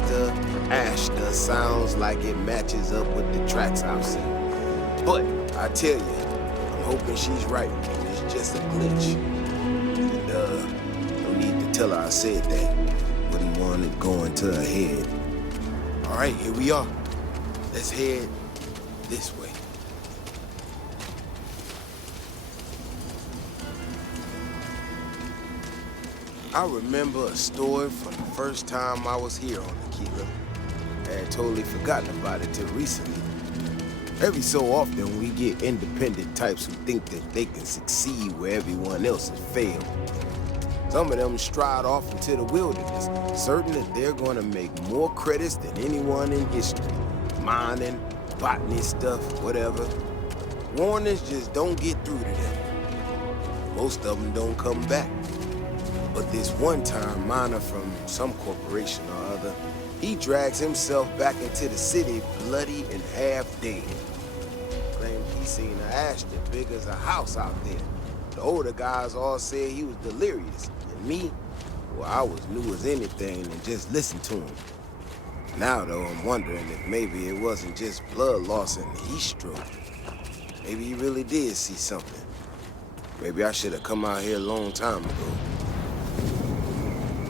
Ashta sounds like it matches up with the tracks I've seen. But I tell you, I'm hoping she's right, and it's just a glitch. And, no need to tell her I said that. Wouldn't want it going to her head. All right, here we are. Let's head this way. I remember a story from the first time I was here on Akila. I had totally forgotten about it till recently. Every so often, we get independent types who think that they can succeed where everyone else has failed. Some of them stride off into the wilderness, certain that they're going to make more credits than anyone in history. Mining, botany stuff, whatever. Warnings just don't get through to them. Most of them don't come back. But this one-time miner from some corporation or other, he drags himself back into the city bloody and half dead. Claimed he seen an ash that big as a house out there. The older guys all said he was delirious. And me, well, I was new as anything and just listened to him. Now, though, I'm wondering if maybe it wasn't just blood loss and heat stroke. Maybe he really did see something. Maybe I should have come out here a long time ago.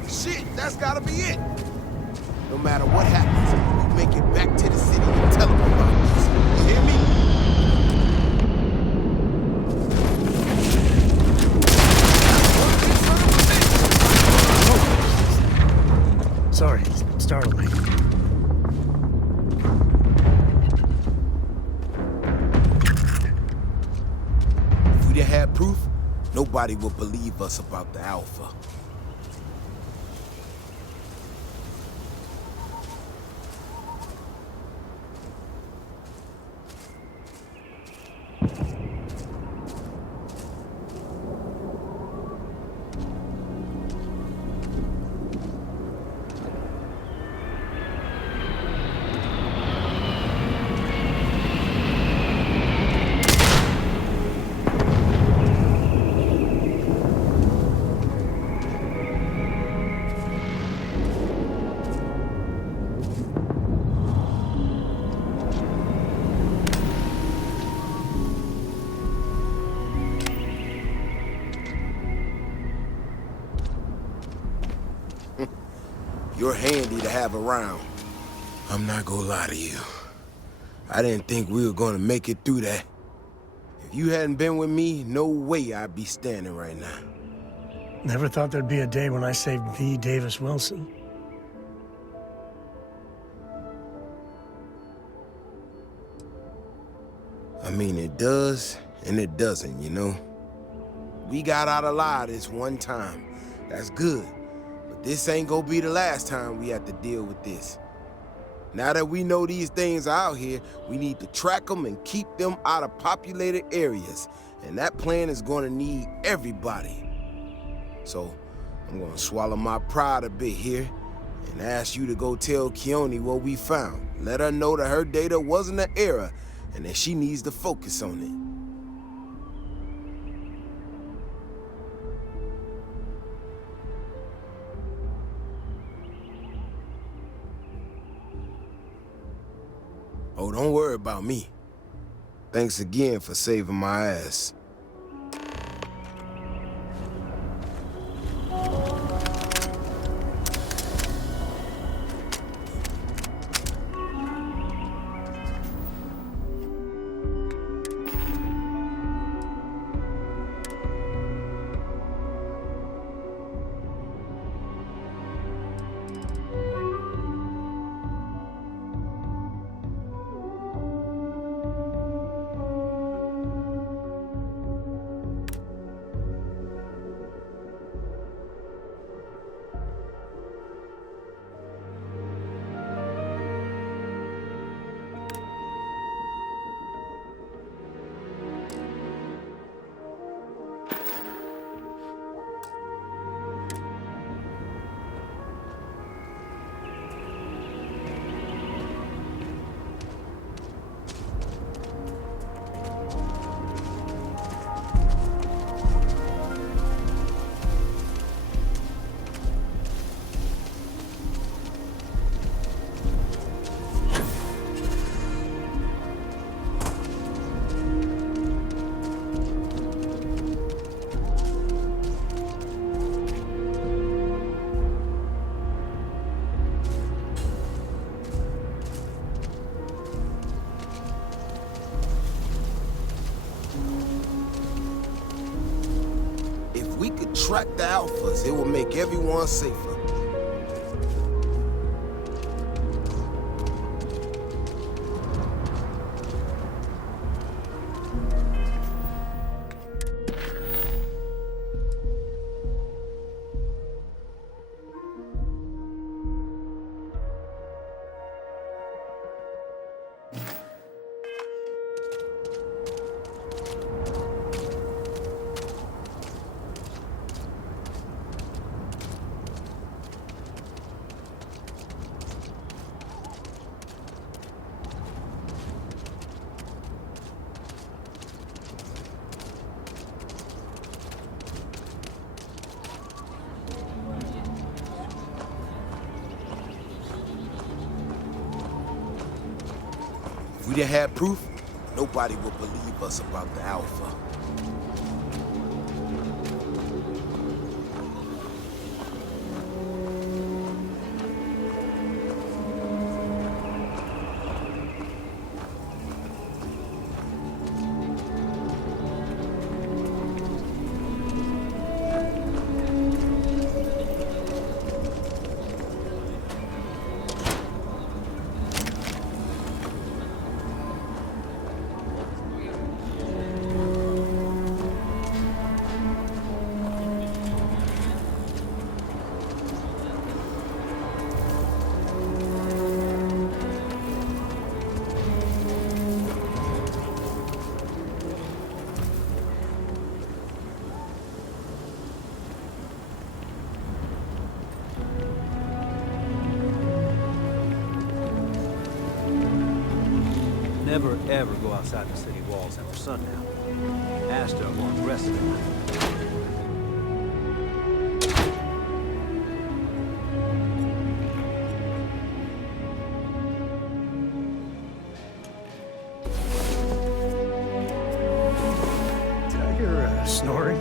Shit, that's gotta be it! No matter what happens, we make it back to the city and tell them about this. You hear me? Sorry, startled me. If we didn't have proof, nobody would believe us about the Alpha. You're handy to have around. I'm not gonna lie to you. I didn't think we were gonna make it through that. If you hadn't been with me, no way I'd be standing right now. Never thought there'd be a day when I saved the Davis Wilson. I mean, it does and it doesn't, you know? We got out alive this one time. That's good. But this ain't gonna be the last time we have to deal with this. Now that we know these things are out here, we need to track them and keep them out of populated areas. And that plan is gonna need everybody. So, I'm gonna swallow my pride a bit here and ask you to go tell Keone what we found. Let her know that her data wasn't an error and that she needs to focus on it. Oh, don't worry about me. Thanks again for saving my ass. track the alphas. It will make everyone safer. If we didn't have proof, nobody would believe us about the Alpha. Never ever go outside the city walls after sundown. Ashta are more aggressive at night. Did I hear snoring?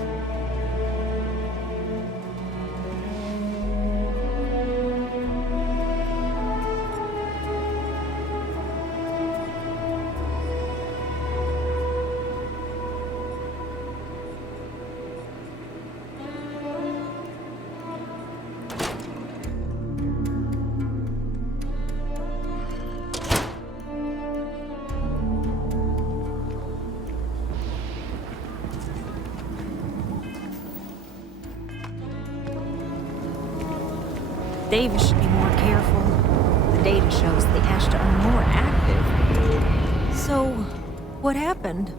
Davis should be more careful. The data shows the Ashta are more active. So, what happened?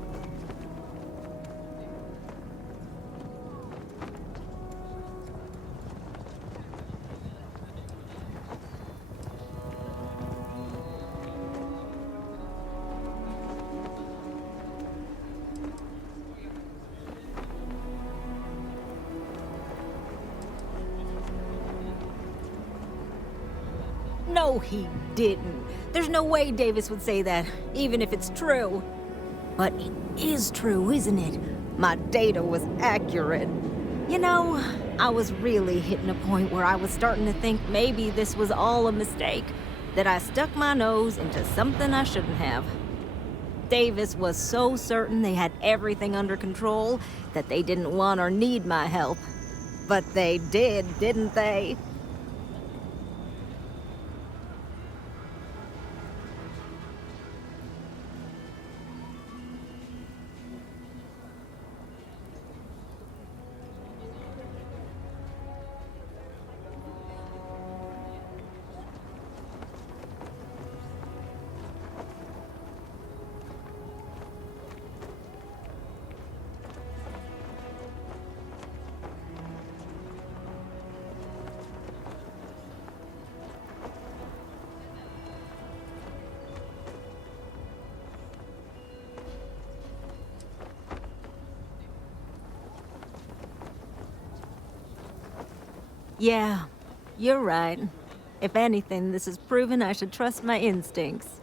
No, he didn't. There's no way Davis would say that, even if it's true. But it is true, isn't it? My data was accurate. You know, I was really hitting a point where I was starting to think maybe this was all a mistake, that I stuck my nose into something I shouldn't have. Davis was so certain they had everything under control that they didn't want or need my help. But they did, didn't they? Yeah, you're right. If anything, this has proven I should trust my instincts.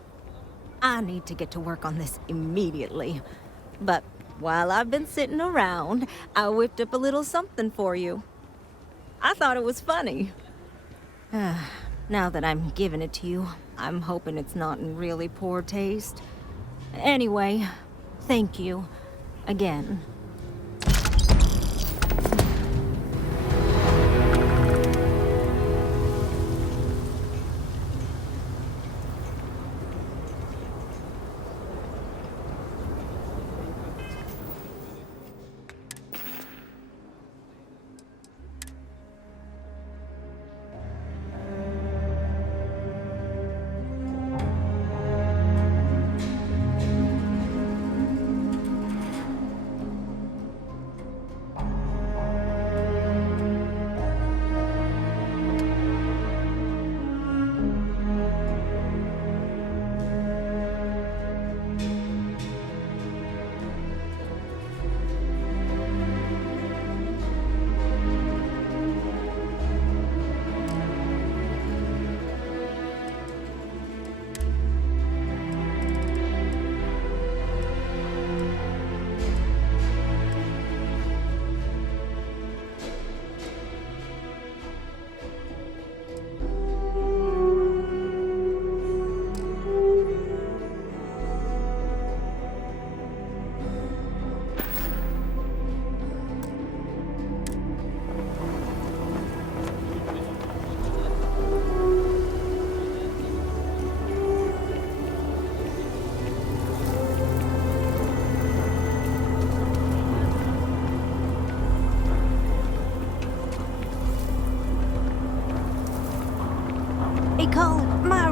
I need to get to work on this immediately. But while I've been sitting around, I whipped up a little something for you. I thought it was funny. Now that I'm giving it to you, I'm hoping it's not in really poor taste. Anyway, thank you. Again.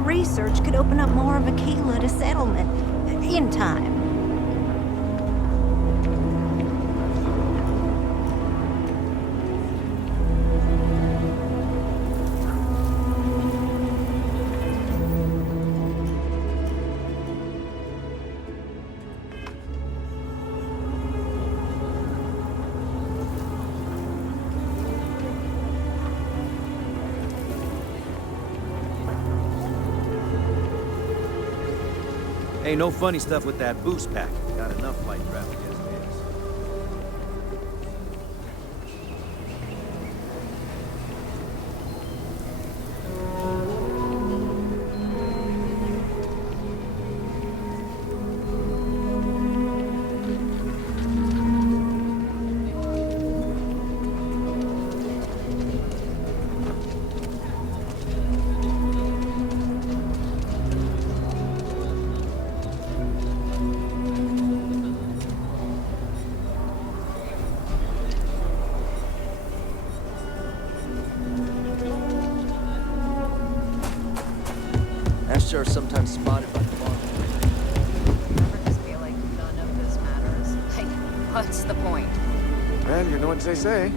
research could open up more of Akila to settlement. In time. Ain't no funny stuff with that boost pack. Got enough light traffic as it is. Sure, sometimes spotted by the farm. I just feel like none of this matters. Like, what's the point? Well, you know what they say.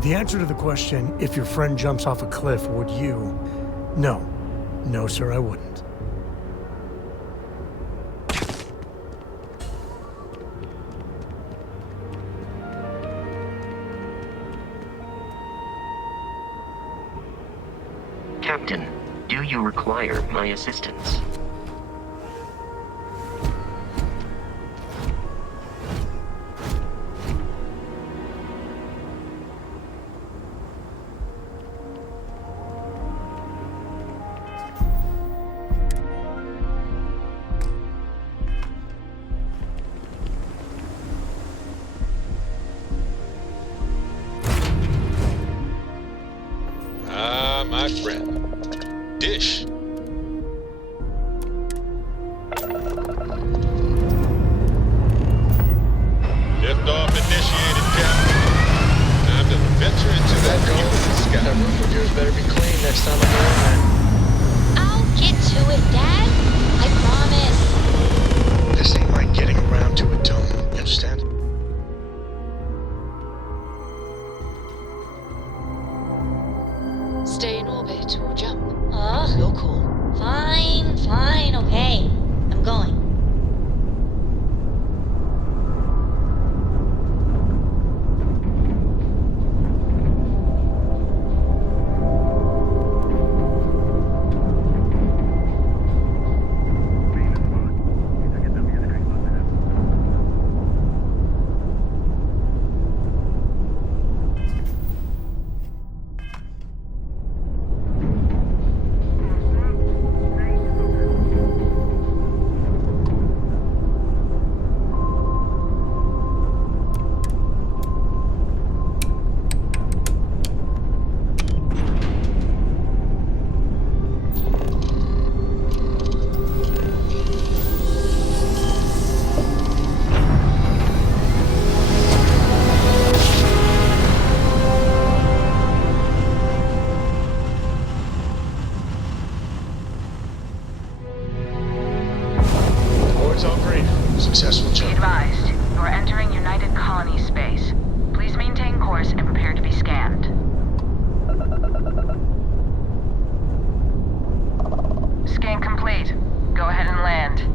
The answer to the question, if your friend jumps off a cliff, would you, No. No, sir, I wouldn't. Captain, do you require my assistance? Ah, my friend. Dish. Liftoff initiated, Captain. Time to venture into that beautiful sky. That roof of yours better be clean next time I go in there. I'll get to it, Dad. I promise. This ain't like getting around to a dome, you understand? Stay in orbit or jump. Oh, you're cool. Fine, fine, okay. I'm going. Board's all green. Successful Be jump. advised, you are entering United Colony space. Please maintain course and prepare to be scanned. Scan complete. Go ahead and land.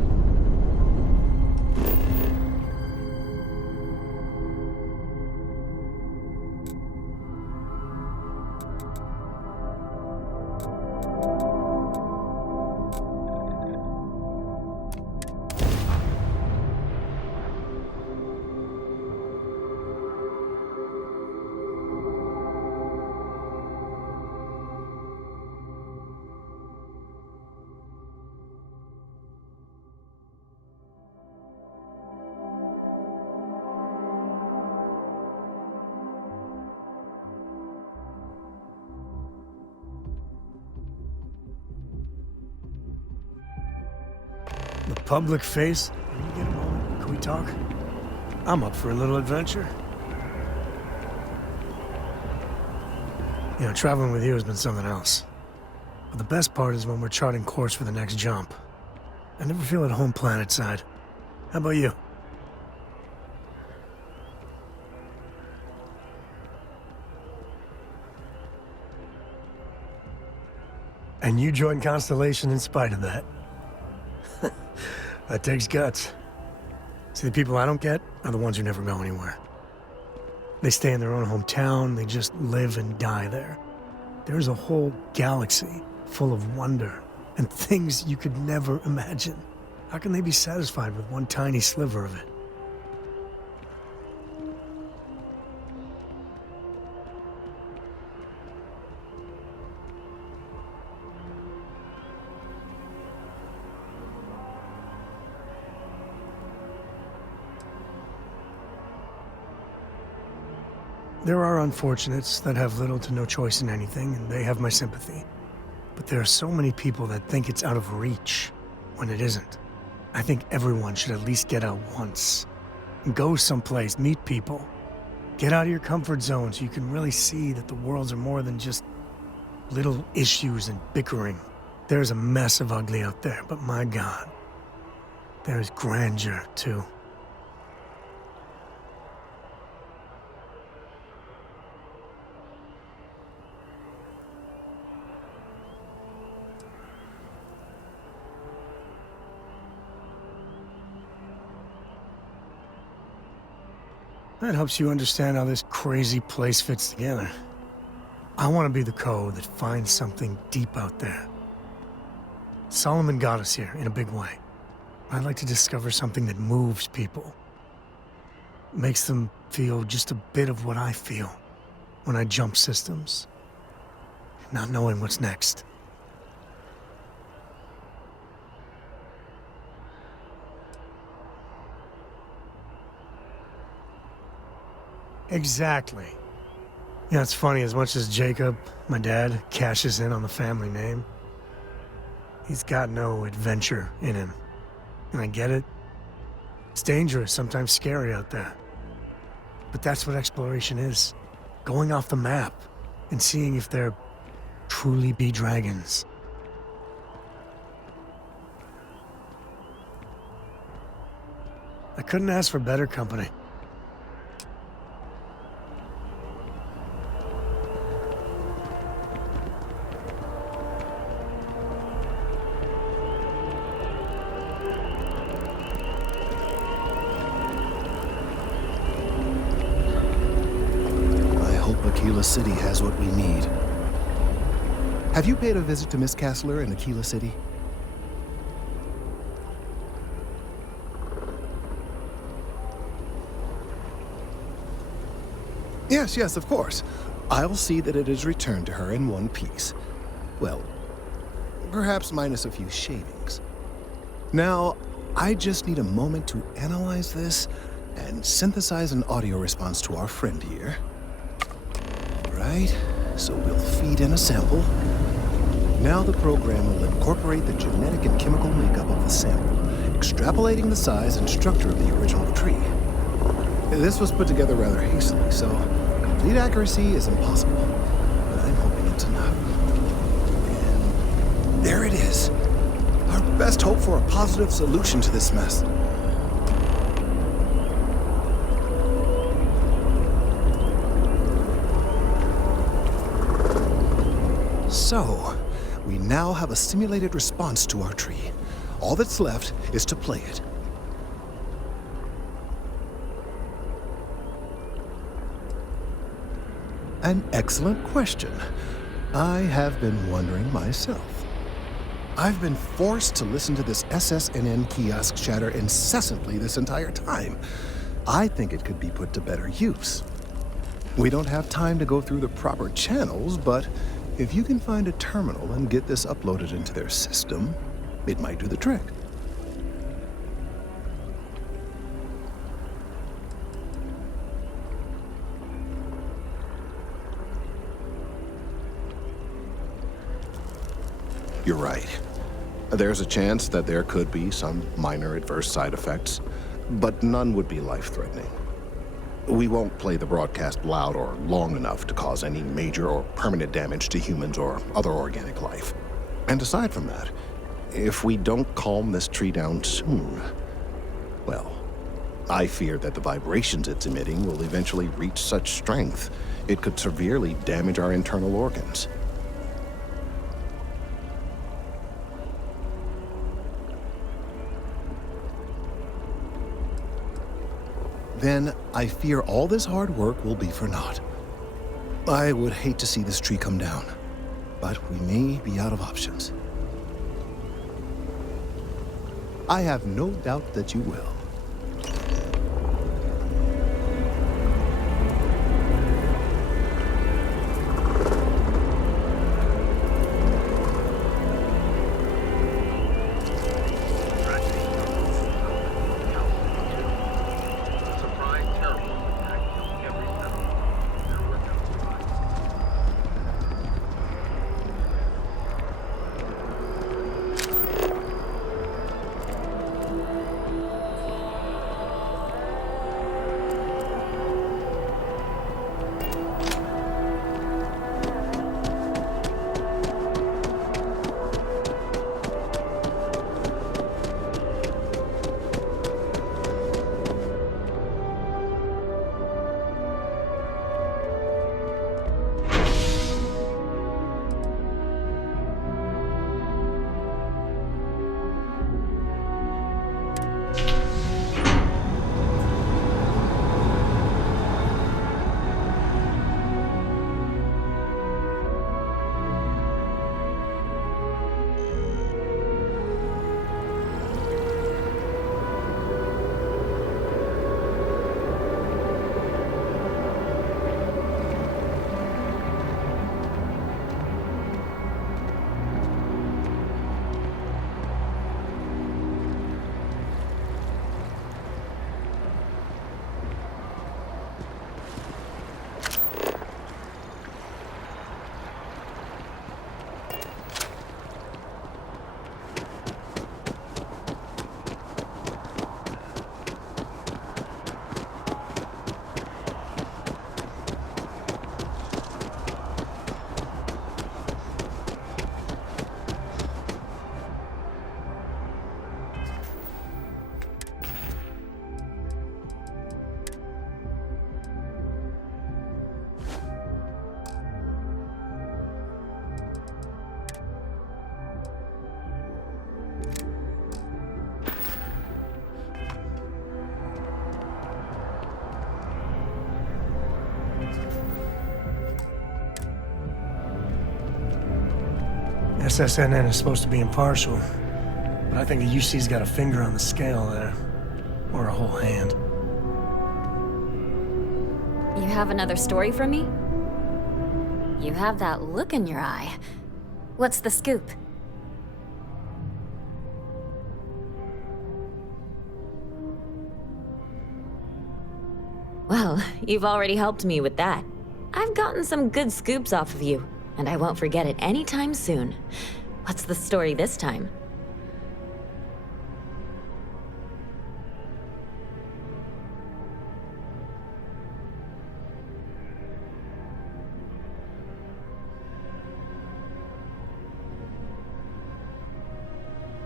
The public face? Can you get a moment? Can we talk? I'm up for a little adventure. You know, traveling with you has been something else. But the best part is when we're charting course for the next jump. I never feel at home planetside. How about you? And you joined Constellation in spite of that. That takes guts. See, the people I don't get are the ones who never go anywhere. They stay in their own hometown, they just live and die there. There's a whole galaxy full of wonder and things you could never imagine. How can they be satisfied with one tiny sliver of it? There are unfortunates that have little to no choice in anything, and they have my sympathy. But there are so many people that think it's out of reach when it isn't. I think everyone should at least get out once. Go someplace, meet people. Get out of your comfort zone so you can really see that the worlds are more than just little issues and bickering. There's a mess of ugly out there, but my God, there's grandeur too. That helps you understand how this crazy place fits together. I want to be the code that finds something deep out there. Solomon got us here in a big way. I'd like to discover something that moves people. Makes them feel just a bit of what I feel when I jump systems. Not knowing what's next. Exactly. Yeah, it's funny, as much as Jacob, my dad, cashes in on the family name, he's got no adventure in him. And I get it. It's dangerous, sometimes scary out there. But that's what exploration is. Going off the map and seeing if there truly be dragons. I couldn't ask for better company. Akila City has what we need. Have you paid a visit to Miss Castler in Akila City? Yes, of course. I'll see that it is returned to her in one piece. Well, perhaps minus a few shavings. Now, I just need a moment to analyze this and synthesize an audio response to our friend here. Right, so we'll feed in a sample. Now the program will incorporate the genetic and chemical makeup of the sample, extrapolating the size and structure of the original tree. This was put together rather hastily, so complete accuracy is impossible, but I'm hoping it's enough. And there it is. Our best hope for a positive solution to this mess. So, we now have a simulated response to our tree. All that's left is to play it. An excellent question. I have been wondering myself. I've been forced to listen to this SSNN kiosk chatter incessantly this entire time. I think it could be put to better use. We don't have time to go through the proper channels, but if you can find a terminal and get this uploaded into their system, it might do the trick. You're right. There's a chance that there could be some minor adverse side effects, but none would be life-threatening. We won't play the broadcast loud or long enough to cause any major or permanent damage to humans or other organic life. And aside from that, if we don't calm this tree down soon, well, I fear that the vibrations it's emitting will eventually reach such strength it could severely damage our internal organs. Then I fear all this hard work will be for naught. I would hate to see this tree come down, but we may be out of options. I have no doubt that you will. SSNN is supposed to be impartial, but I think the UC's got a finger on the scale there. Or a whole hand. You have another story for me? You have that look in your eye. What's the scoop? Well, you've already helped me with that. I've gotten some good scoops off of you, and I won't forget it anytime soon. What's the story this time?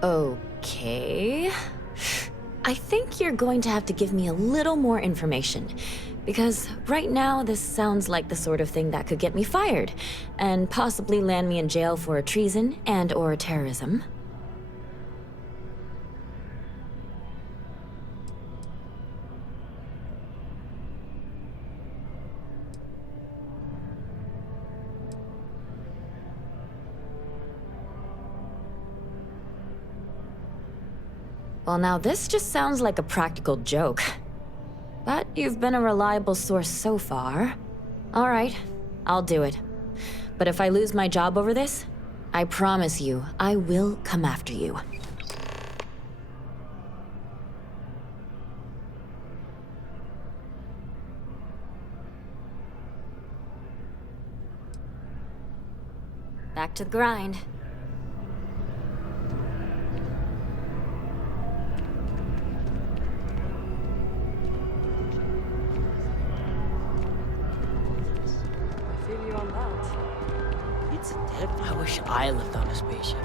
Okay. I think you're going to have to give me a little more information, because right now this sounds like the sort of thing that could get me fired, and possibly land me in jail for treason and/or terrorism. Well, now this just sounds like a practical joke. But you've been a reliable source so far. All right, I'll do it. But if I lose my job over this, I promise you, I will come after you. Back to the grind. I wish I lived on a spaceship.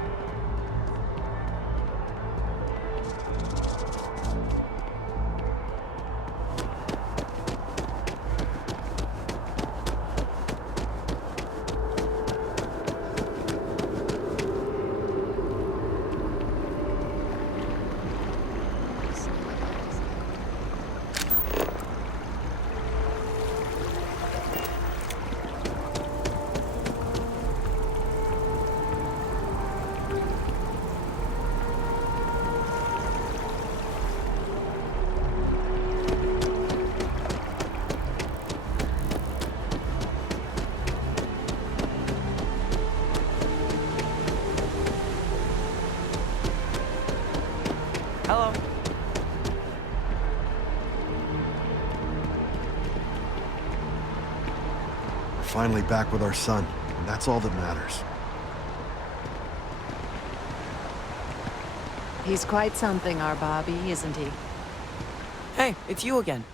Hello. We're finally back with our son, and that's all that matters. He's quite something, our Bobby, isn't he? Hey, it's you again.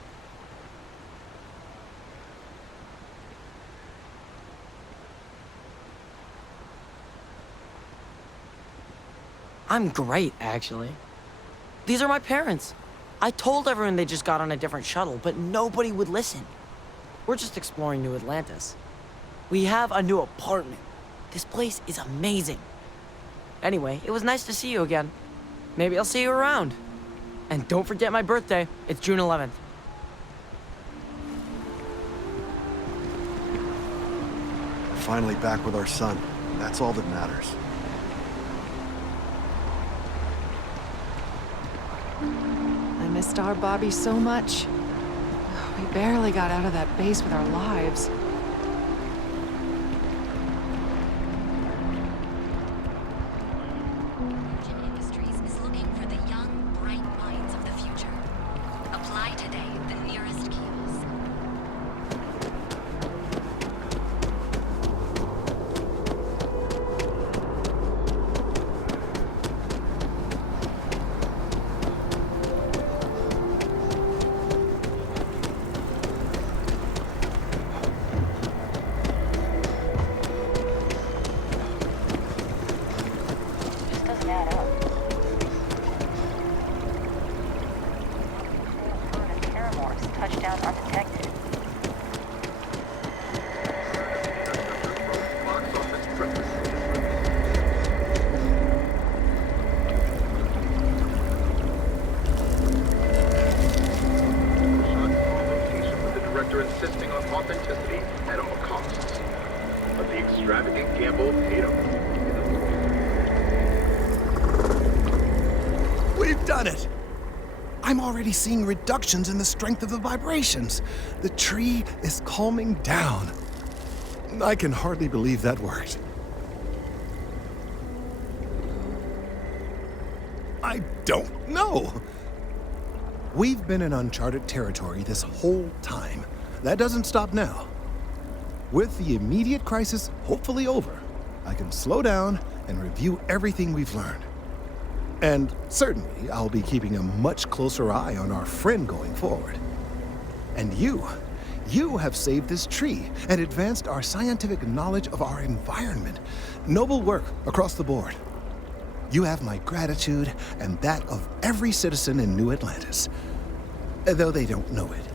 I'm great, actually. These are my parents. I told everyone they just got on a different shuttle, but nobody would listen. We're just exploring New Atlantis. We have a new apartment. This place is amazing. Anyway, it was nice to see you again. Maybe I'll see you around. And don't forget my birthday. It's June 11th. We're finally back with our son, and that's all that matters. I missed our Bobby so much. We barely got out of that base with our lives. Industries is looking for the young, bright minds of the future. Apply today at the nearest kiosk. Touchdown undetected. With the director insisting on authenticity at all costs. But the extravagant gamble paid off. We've done it! I'm already seeing reductions in the strength of the vibrations. The tree is calming down. I can hardly believe that worked. I don't know. We've been in uncharted territory this whole time. That doesn't stop now. With the immediate crisis hopefully over, I can slow down and review everything we've learned. And certainly, I'll be keeping a much closer eye on our friend going forward. And you have saved this tree and advanced our scientific knowledge of our environment. Noble work across the board. You have my gratitude and that of every citizen in New Atlantis, though they don't know it.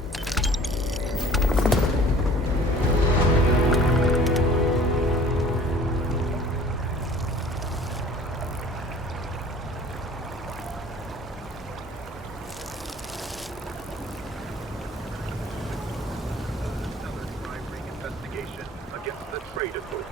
Against the trade authority.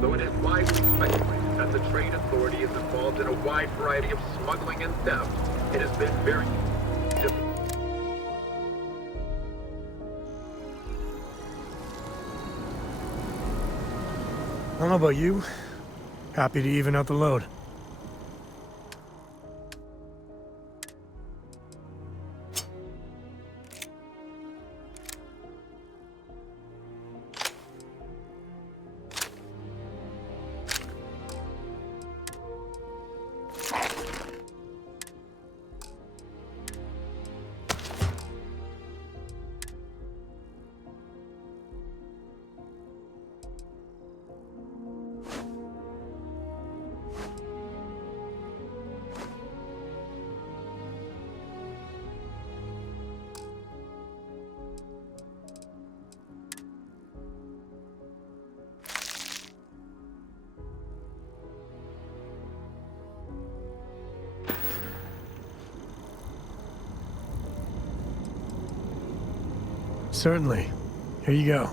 Though it is widely speculated that the trade authority is involved in a wide variety of smuggling and theft, it has been very difficult. I don't know about you. Happy to even out the load. Certainly. Here you go.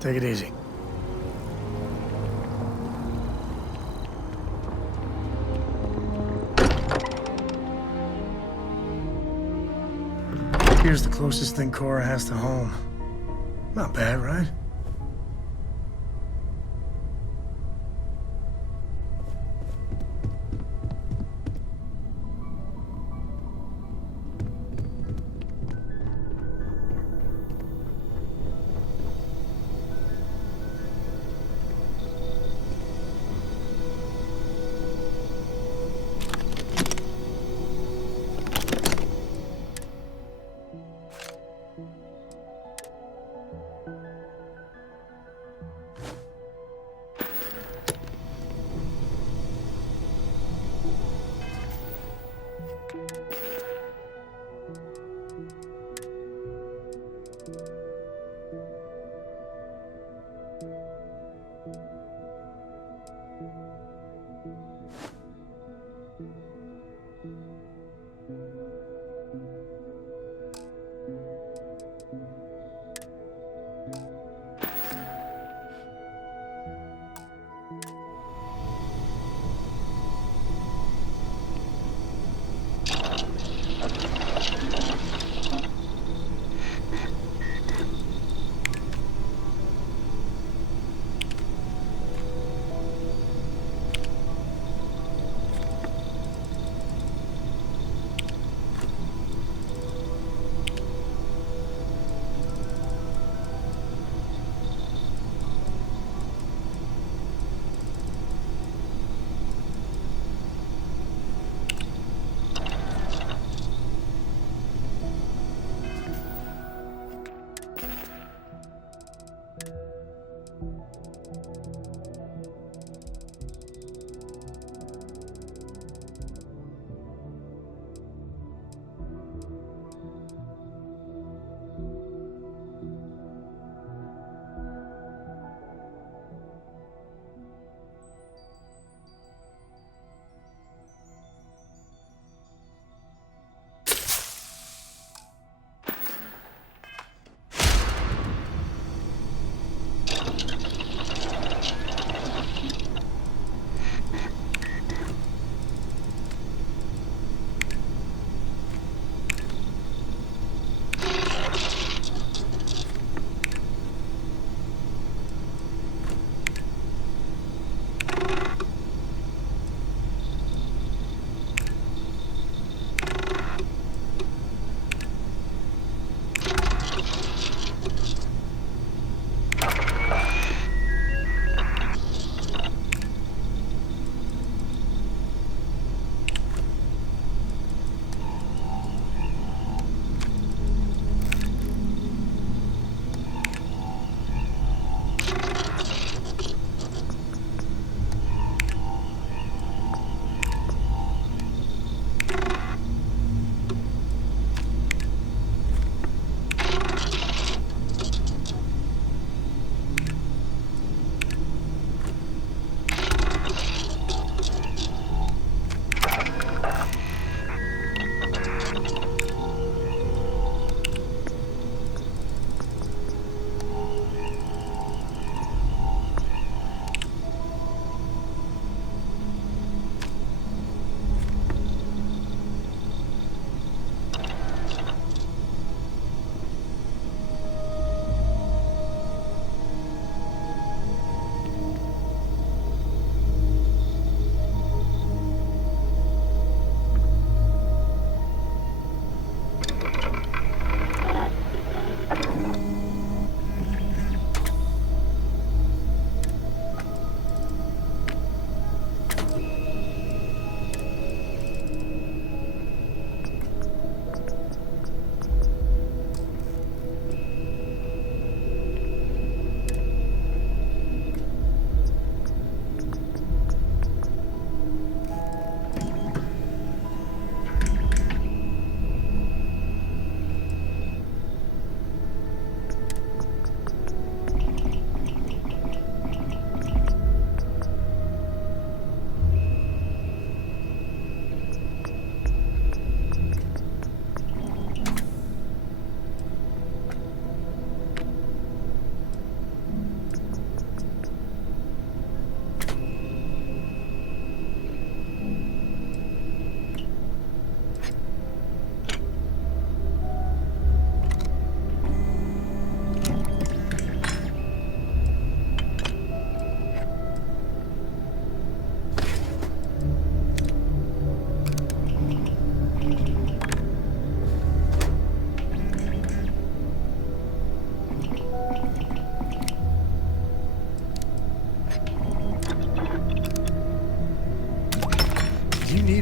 Take it easy. Here's the closest thing Cora has to home. Not bad, right?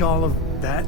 all of that?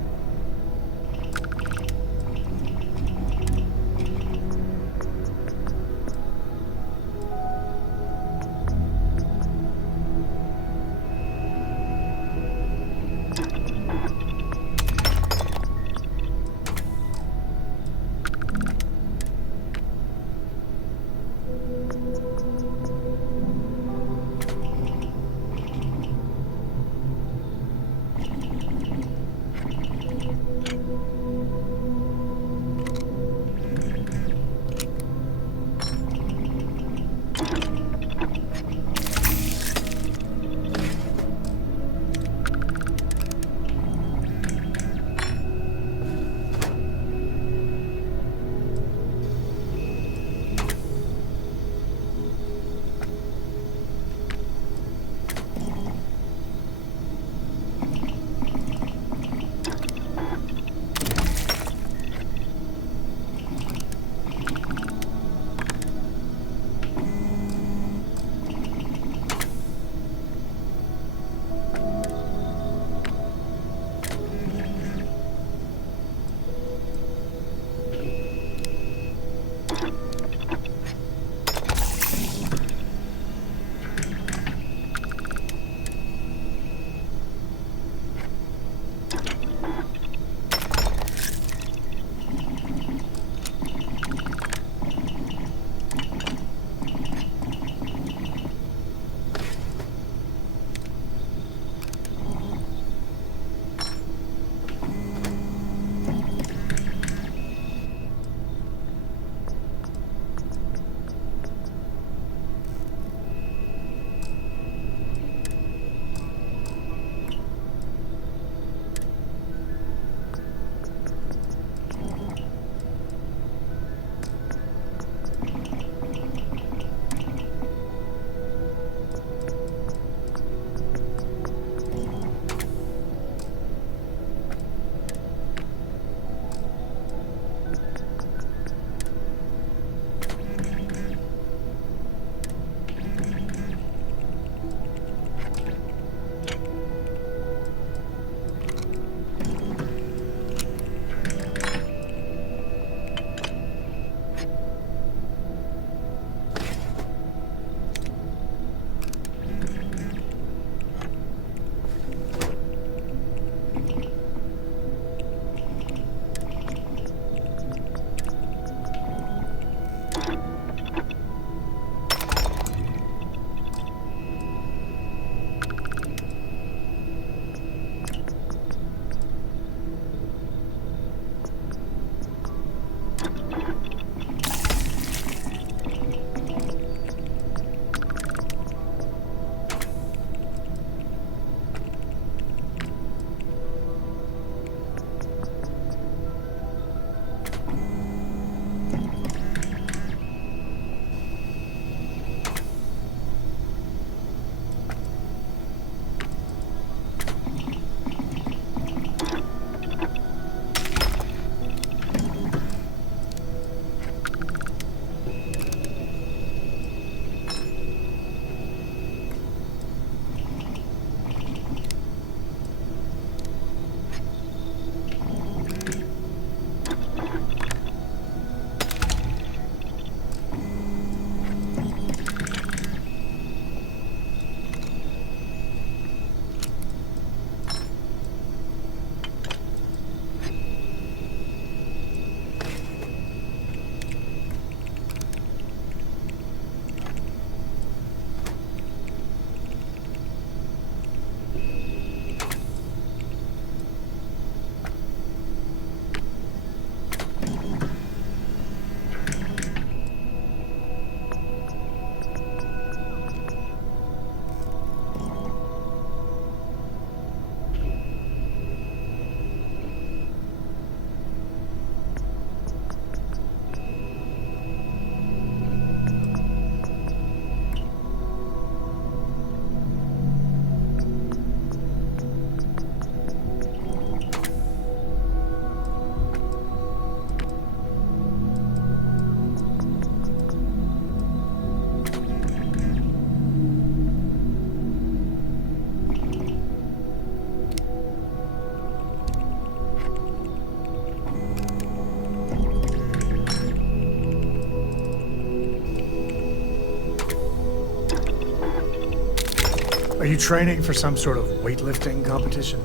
Are you training for some sort of weightlifting competition?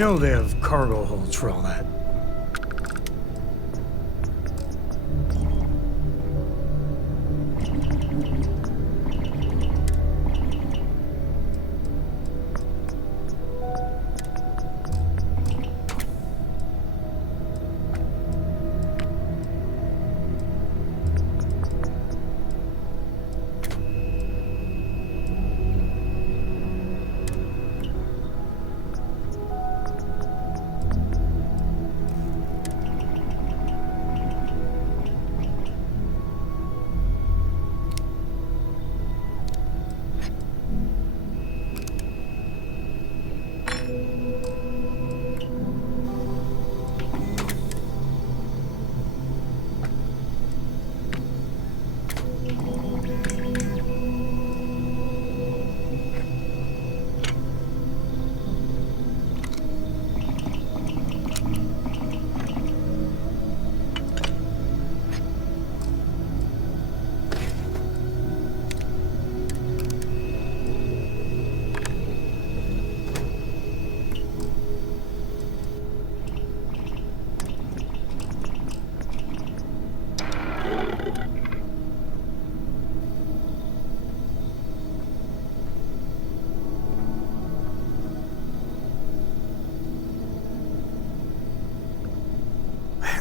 know they have cargo holds for all that.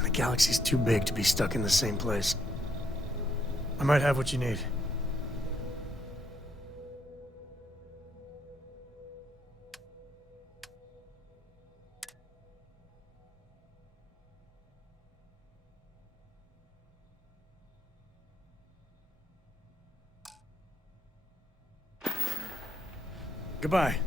The galaxy's too big to be stuck in the same place. I might have what you need. Goodbye.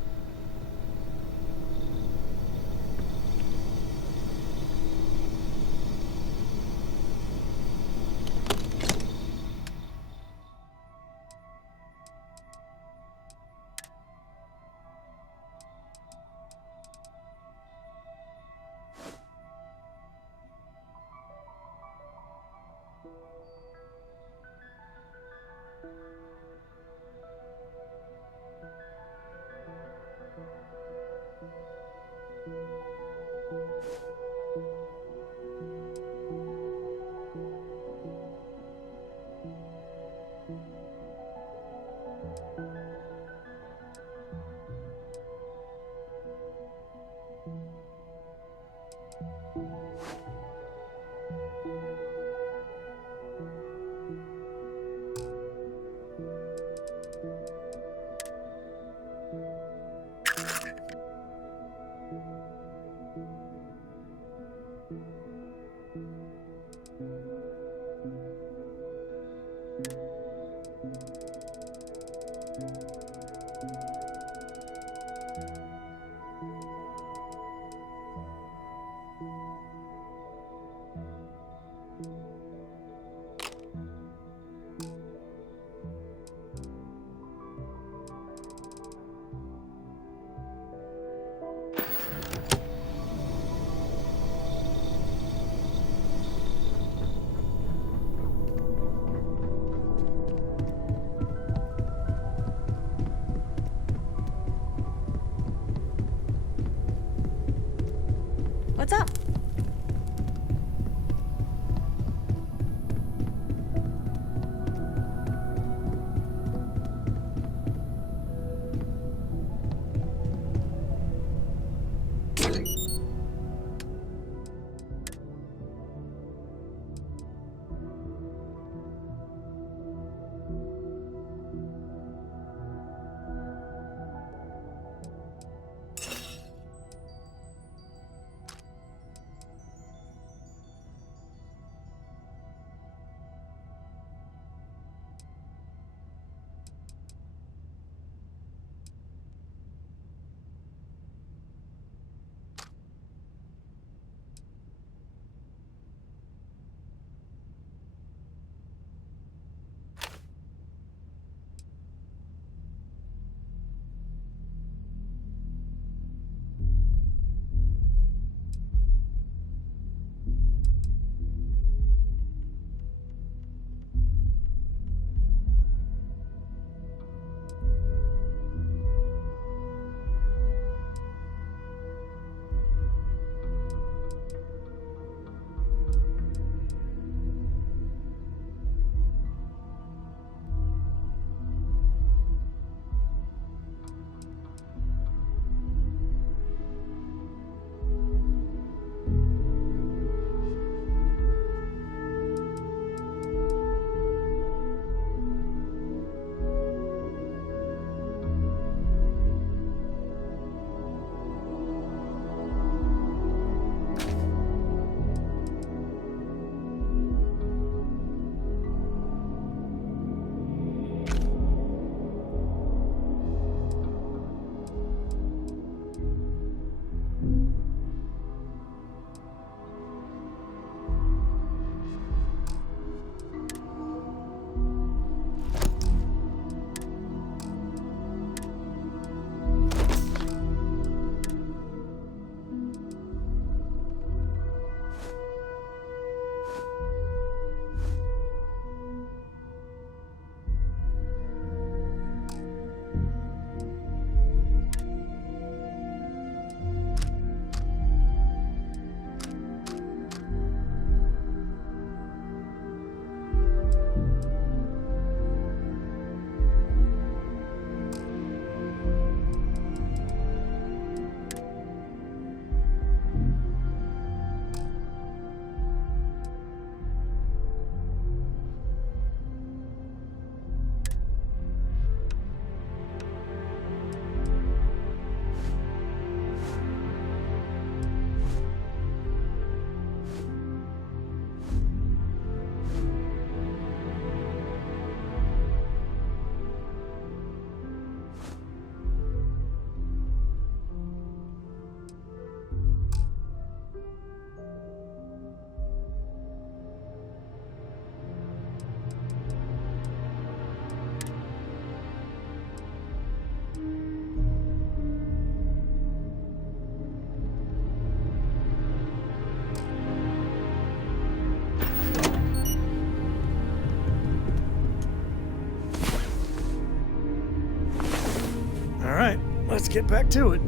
let's get back to it.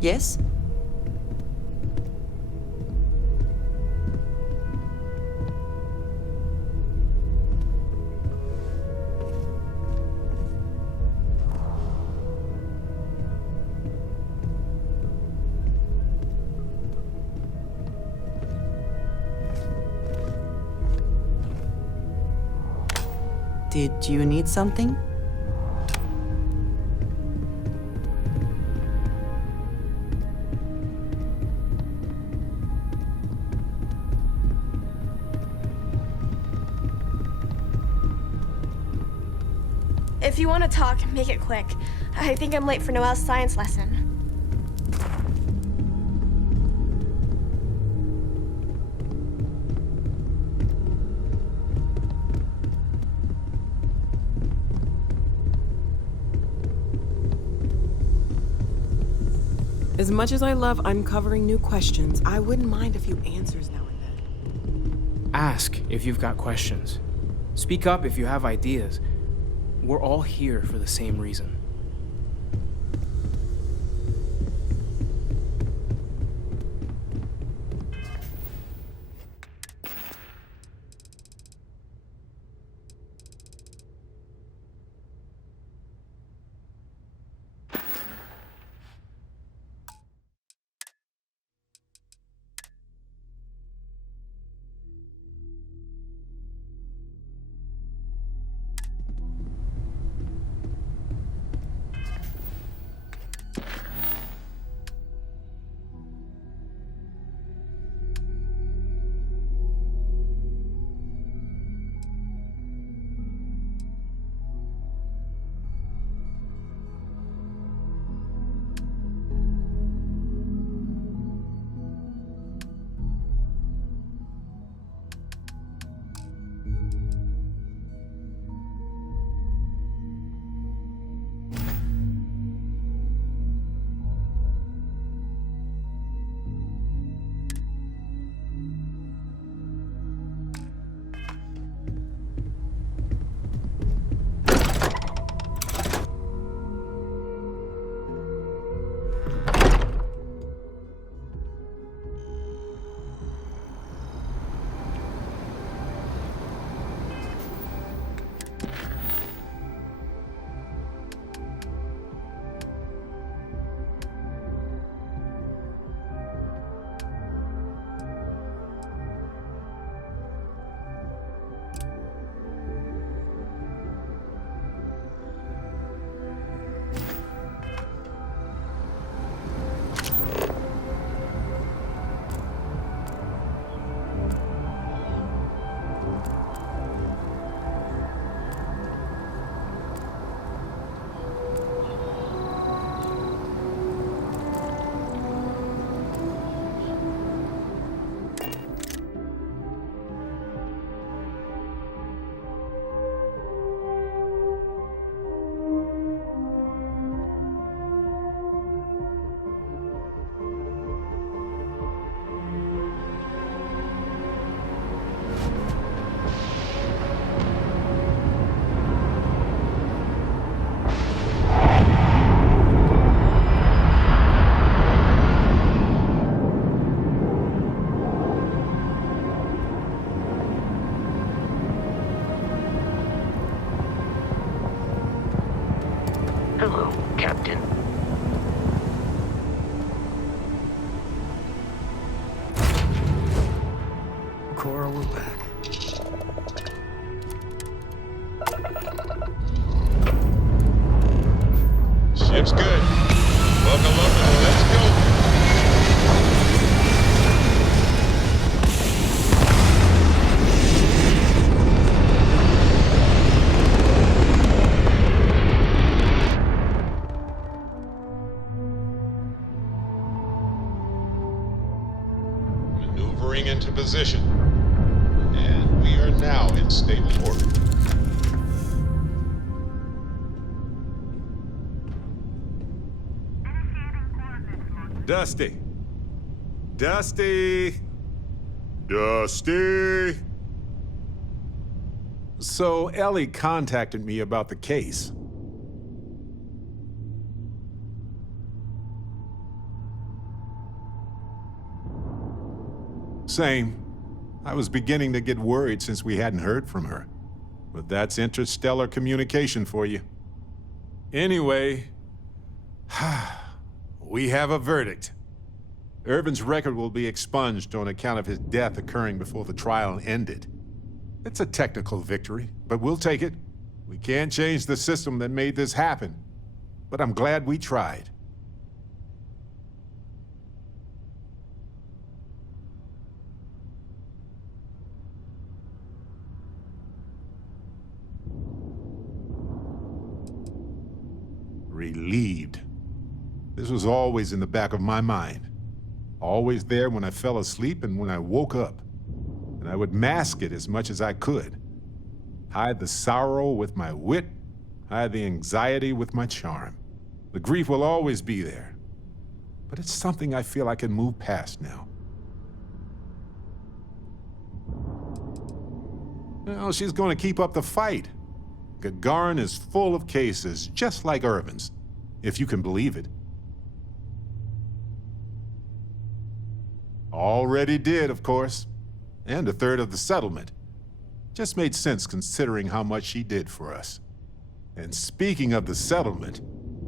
Yes? Did you need something? If you want to talk, make it quick. I think I'm late for Noelle's science lesson. As much as I love uncovering new questions, I wouldn't mind a few answers now and then. Ask if you've got questions. Speak up if you have ideas. We're all here for the same reason. Hello, Captain. Cora, we're back. Ship's good. Buckle up and let's go. Maneuvering into position. And we are now in stable orbit. Dusty. Dusty. Dusty. So Ellie contacted me about the case. Same. I was beginning to get worried since we hadn't heard from her. But that's interstellar communication for you. Anyway, we have a verdict. Irvin's record will be expunged on account of his death occurring before the trial ended. It's a technical victory, but we'll take it. We can't change the system that made this happen, but I'm glad we tried. Relieved. This was always in the back of my mind. Always there when I fell asleep and when I woke up. And I would mask it as much as I could. Hide the sorrow with my wit, hide the anxiety with my charm. The grief will always be there. But it's something I feel I can move past now. Well, she's going to keep up the fight. Gagarin is full of cases, just like Irvin's, if you can believe it. Already did, of course, and a third of the settlement. Just made sense considering how much she did for us. And speaking of the settlement,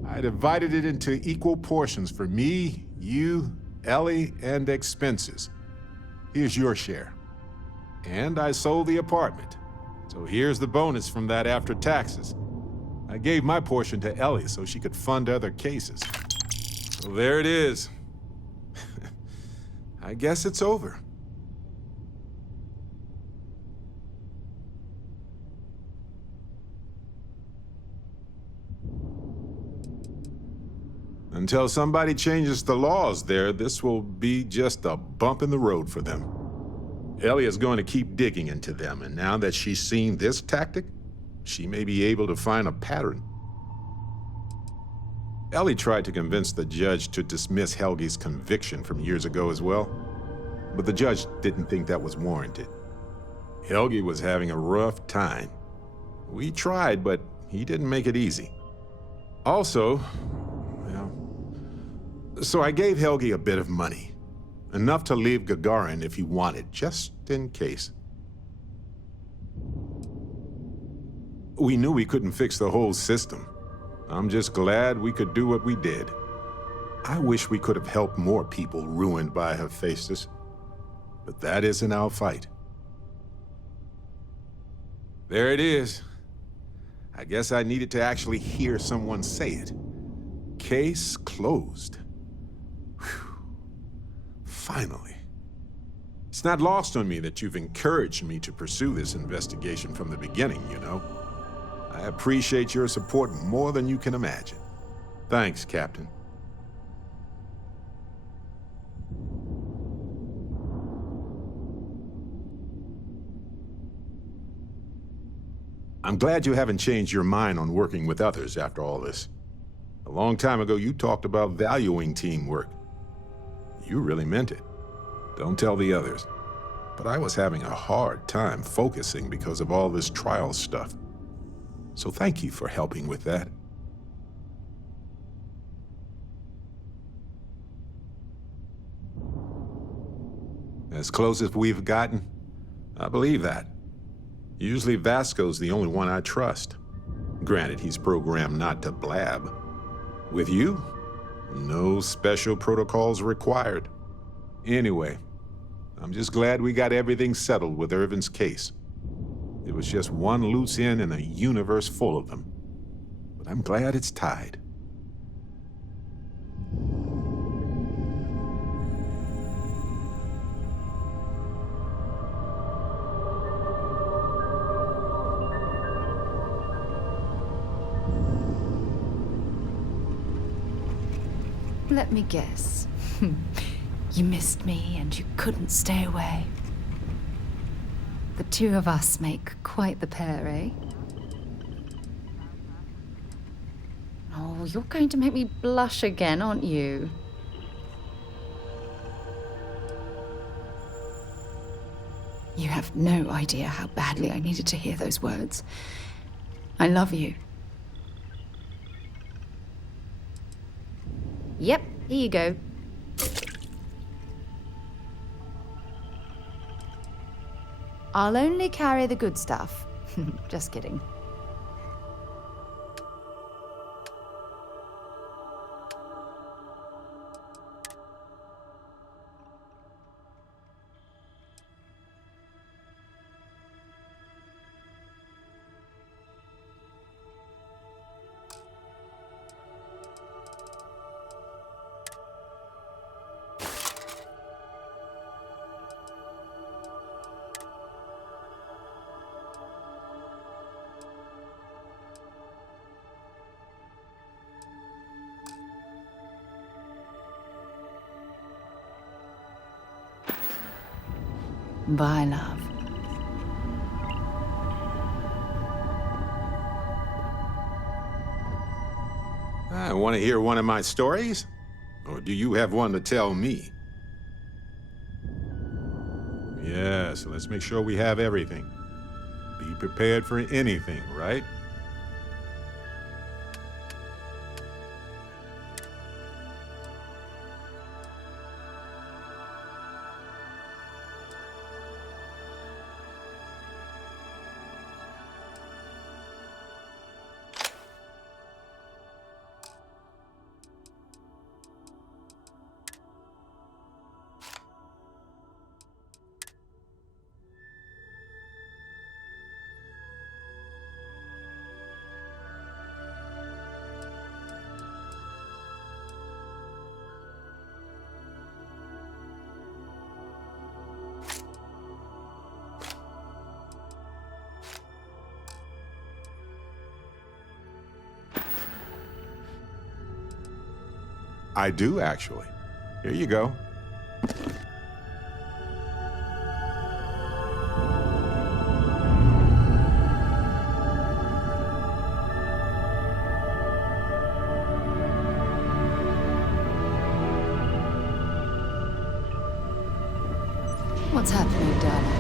I divided it into equal portions for me, you, Ellie, and expenses. Here's your share. And I sold the apartment. So here's the bonus from that after taxes. I gave my portion to Ellie so she could fund other cases. So there it is. I guess it's over. Until somebody changes the laws there, this will be just a bump in the road for them. Ellie is going to keep digging into them, and now that she's seen this tactic, she may be able to find a pattern. Ellie tried to convince the judge to dismiss Helgi's conviction from years ago as well, but the judge didn't think that was warranted. Helgi was having a rough time. We tried, but he didn't make it easy. Also, so I gave Helgi a bit of money. Enough to leave Gagarin if he wanted, just in case. We knew we couldn't fix the whole system. I'm just glad we could do what we did. I wish we could have helped more people ruined by Hephaestus, but that isn't our fight. There it is. I guess I needed to actually hear someone say it. Case closed. Whew. Finally. It's not lost on me that you've encouraged me to pursue this investigation from the beginning, you know. I appreciate your support more than you can imagine. Thanks, Captain. I'm glad you haven't changed your mind on working with others after all this. A long time ago, you talked about valuing teamwork. You really meant it. Don't tell the others. But I was having a hard time focusing because of all this trial stuff. So thank you for helping with that. As close as we've gotten? I believe that. Usually Vasco's the only one I trust. Granted, he's programmed not to blab. With you, no special protocols required. Anyway, I'm just glad we got everything settled with Irvin's case. It was just one loose end in a universe full of them. But I'm glad it's tied. Let me guess. You missed me and you couldn't stay away. The two of us make quite the pair, eh? Oh, you're going to make me blush again, aren't you? have no idea how badly I needed to hear those words. I love you. Yep, here you go. I'll only carry the good stuff. Just kidding. Bye, love. I want to hear one of my stories? Or do you have one to tell me? Yes, let's make sure we have everything. Be prepared for anything, right? I do, actually. Here you go. What's happening, darling?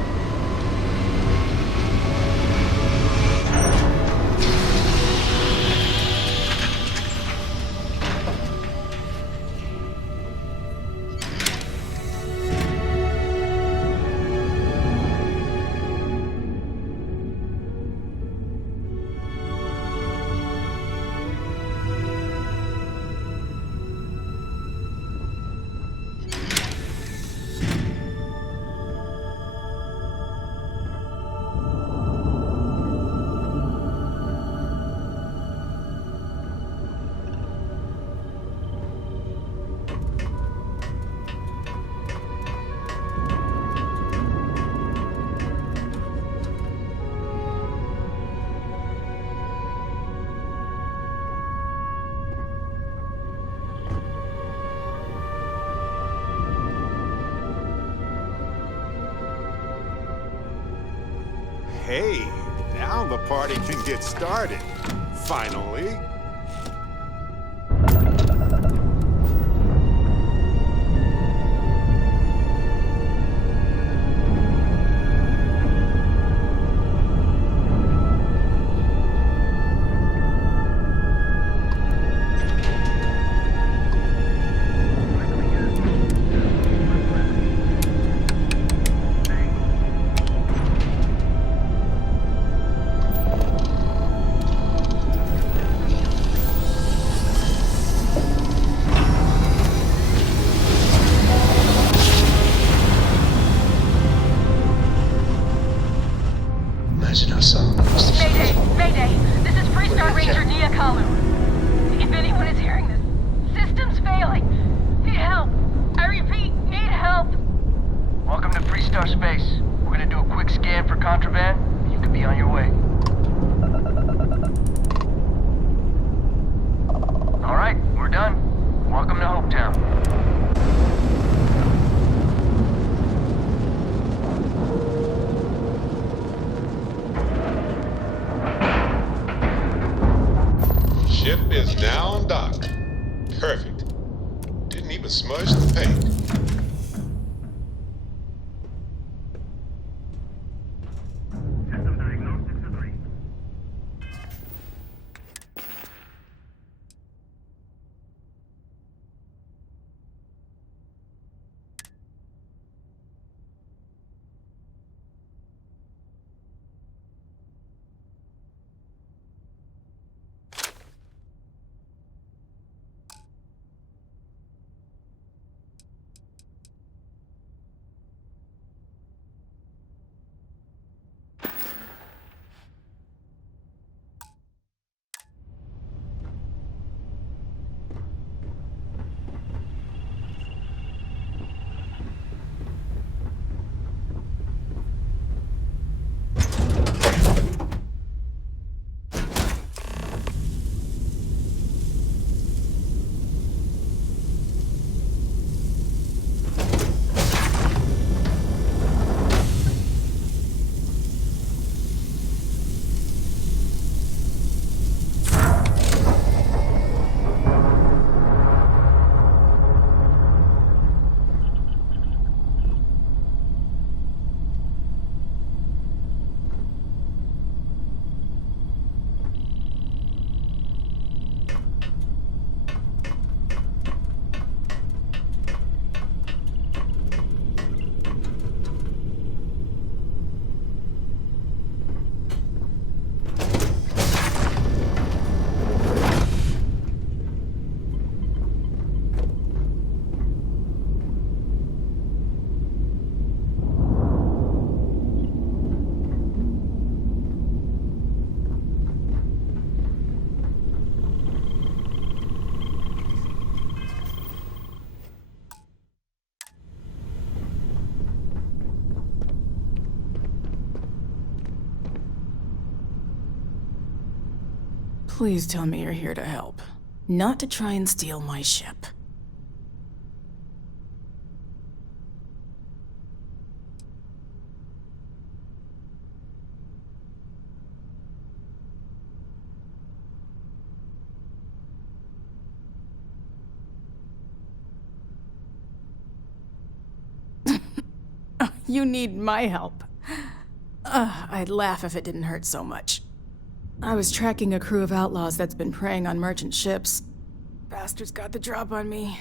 Hey, now the party can get started. Finally. Mayday! Mayday! This is Freestar Ranger Akila. If anyone is hearing this, system's failing. Need help. I repeat, need help. Welcome to Freestar Space. We're gonna do a quick scan for contraband, and you can be on your way. All right, we're done. Welcome to Hopetown. Ship is now on dock. Perfect. Didn't even smudge the paint. Please tell me you're here to help, not to try and steal my ship. You need my help. I'd laugh if it didn't hurt so much. I was tracking a crew of outlaws that's been preying on merchant ships. Bastards got the drop on me.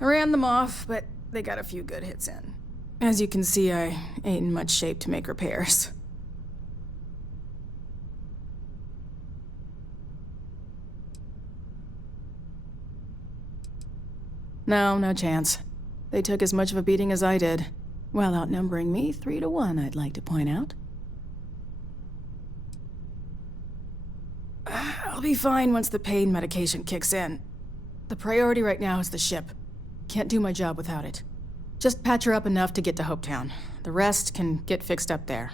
I ran them off, but they got a few good hits in. As you can see, I ain't in much shape to make repairs. No chance. They took as much of a beating as I did, while outnumbering me 3-1, I'd like to point out. I'll be fine once the pain medication kicks in. The priority right now is the ship. Can't do my job without it. Just patch her up enough to get to Hopetown. The rest can get fixed up there.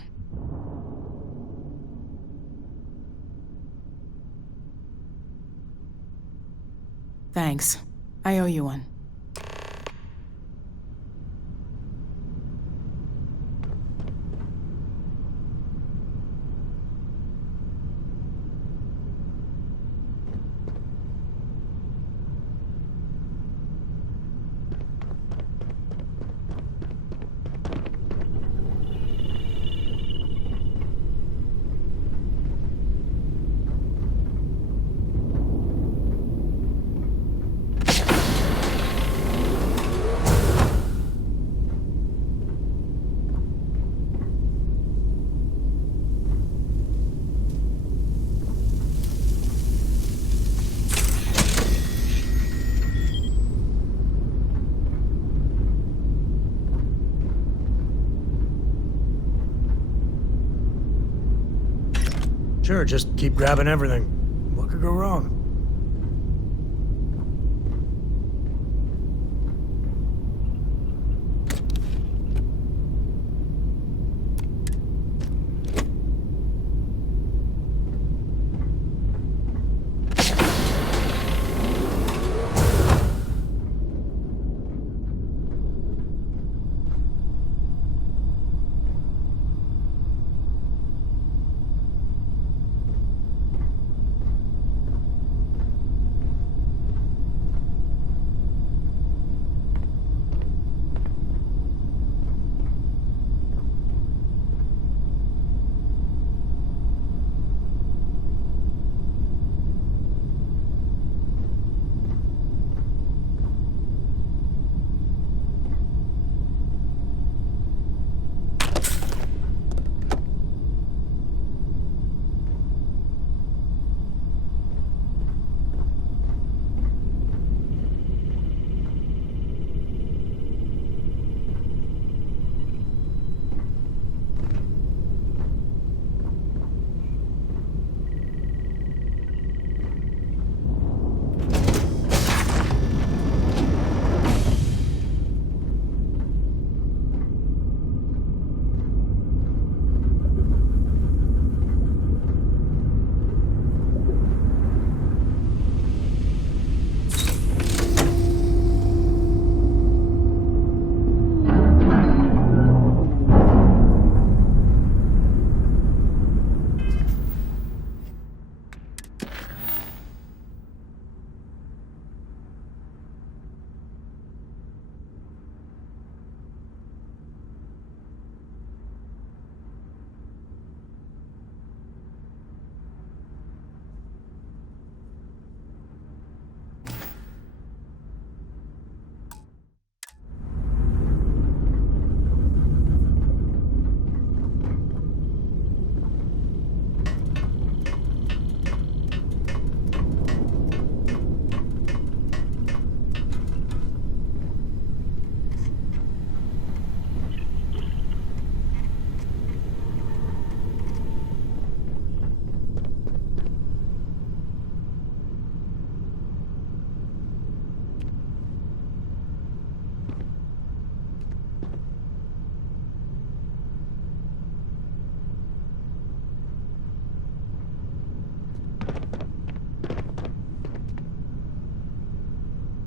Thanks. I owe you one. Sure, just keep grabbing everything. What could go wrong?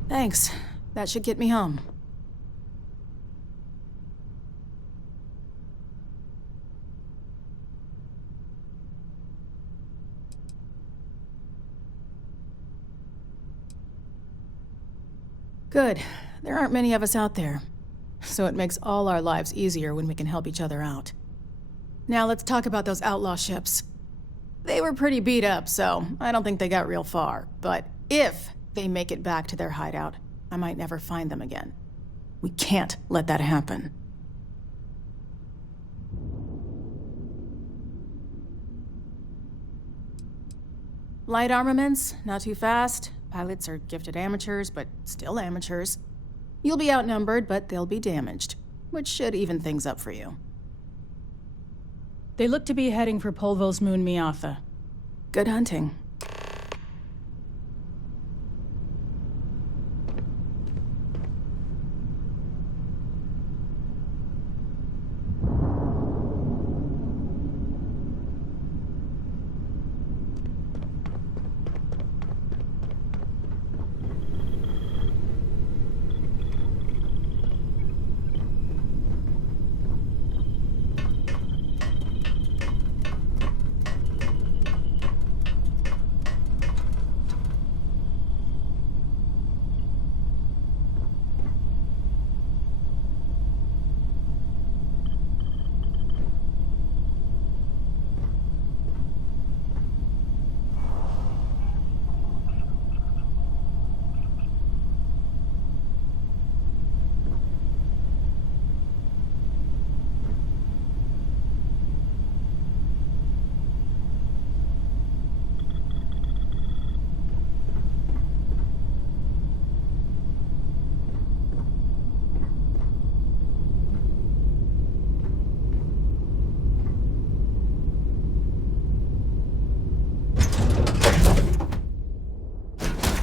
Thanks. That should get me home. Good. There aren't many of us out there. So it makes all our lives easier when we can help each other out. Now let's talk about those outlaw ships. They were pretty beat up, so I don't think they got real far. But if they make it back to their hideout, I might never find them again. We can't let that happen. Light armaments, not too fast. Pilots are gifted amateurs, but still amateurs. You'll be outnumbered, but they'll be damaged, which should even things up for you. They look to be heading for Polvo's moon Miatha. Good hunting.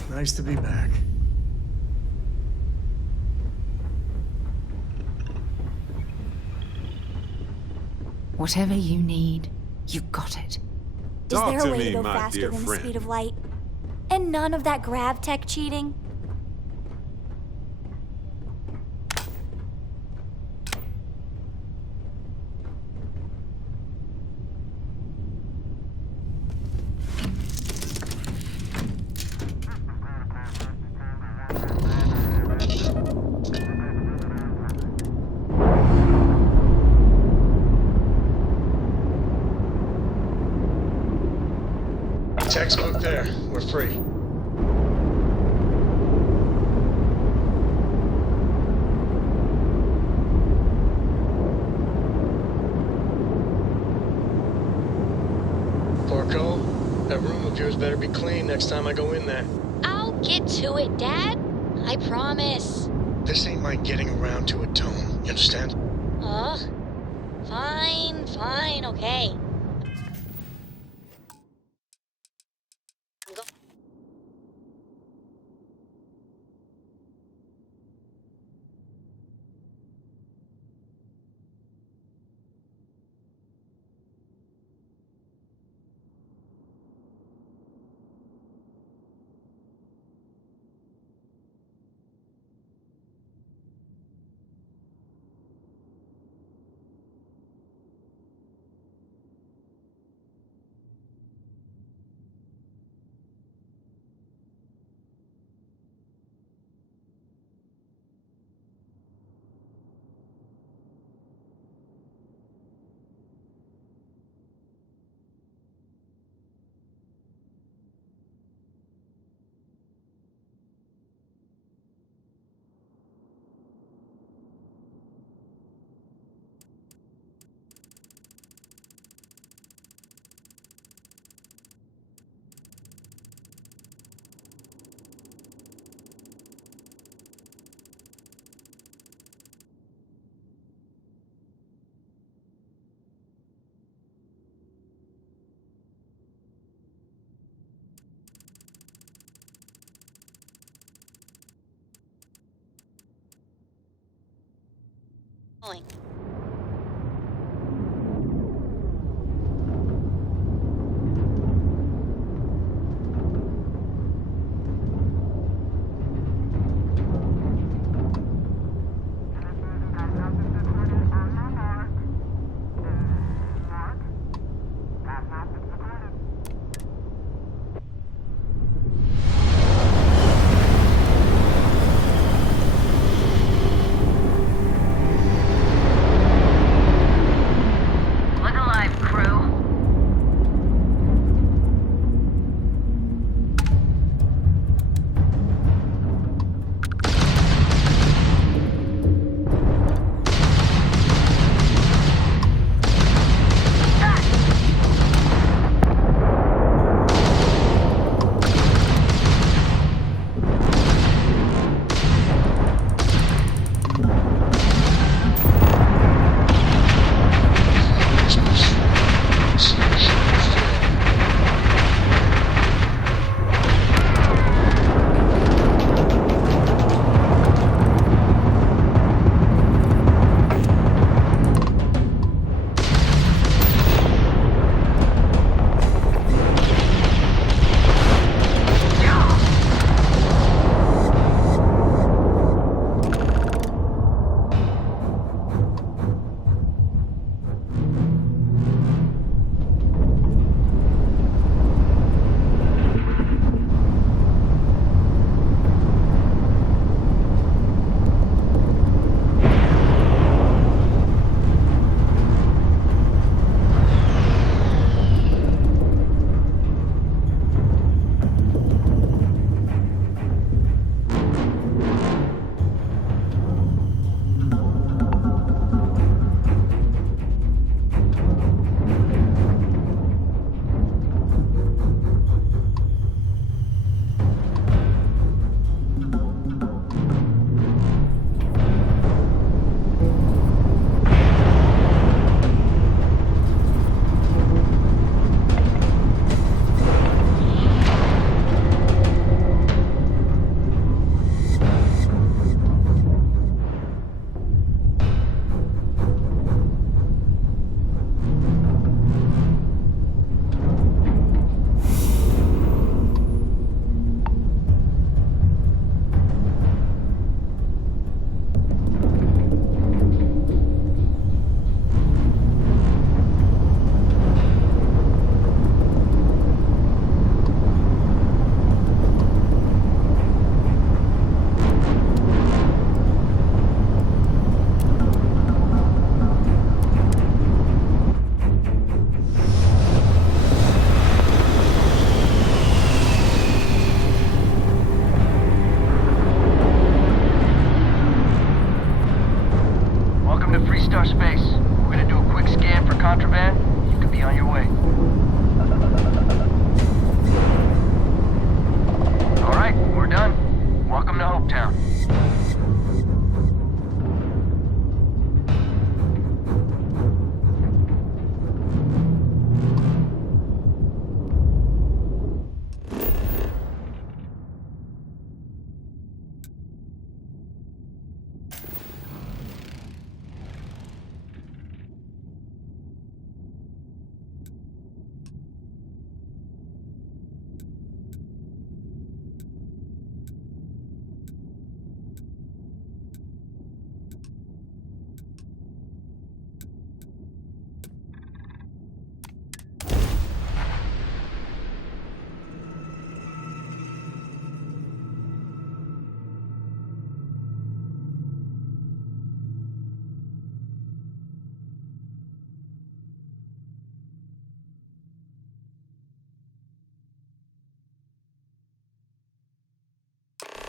Nice to be back. Whatever you need, you got it. Is there a way to go faster than the speed of light? And none of that grav tech cheating? Textbook there. We're free. Porco, that room of yours better be clean next time I go in there. I'll get to it, Dad. I promise. This ain't my getting around to a dome. You understand? Fine, okay.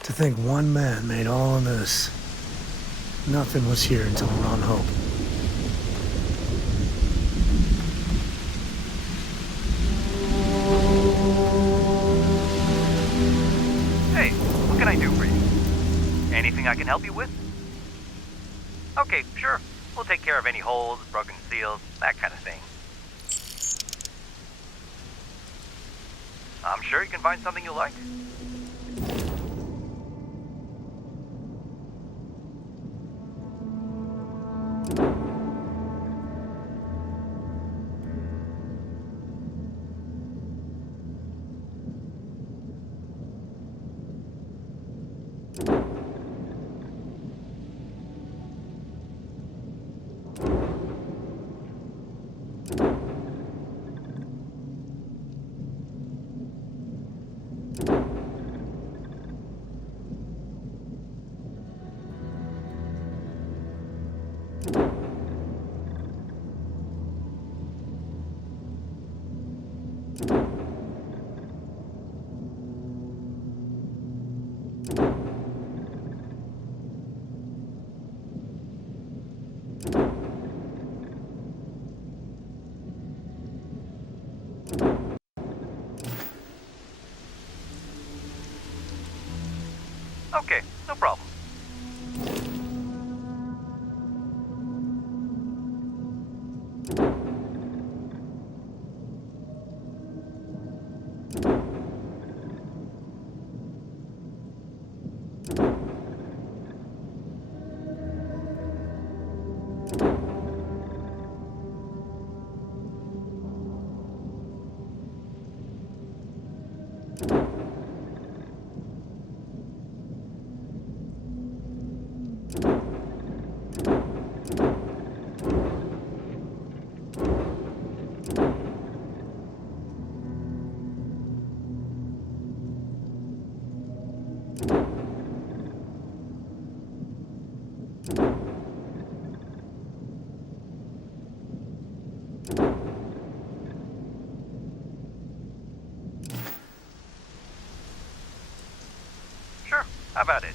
To think one man made all of this. Nothing was here until we're on Hope. Hey, what can I do for you? Anything I can help you with? Okay, sure. We'll take care of any holes, broken seals, that kind of thing. I'm sure you can find something you like. Okay, no problem. Sure, how about it?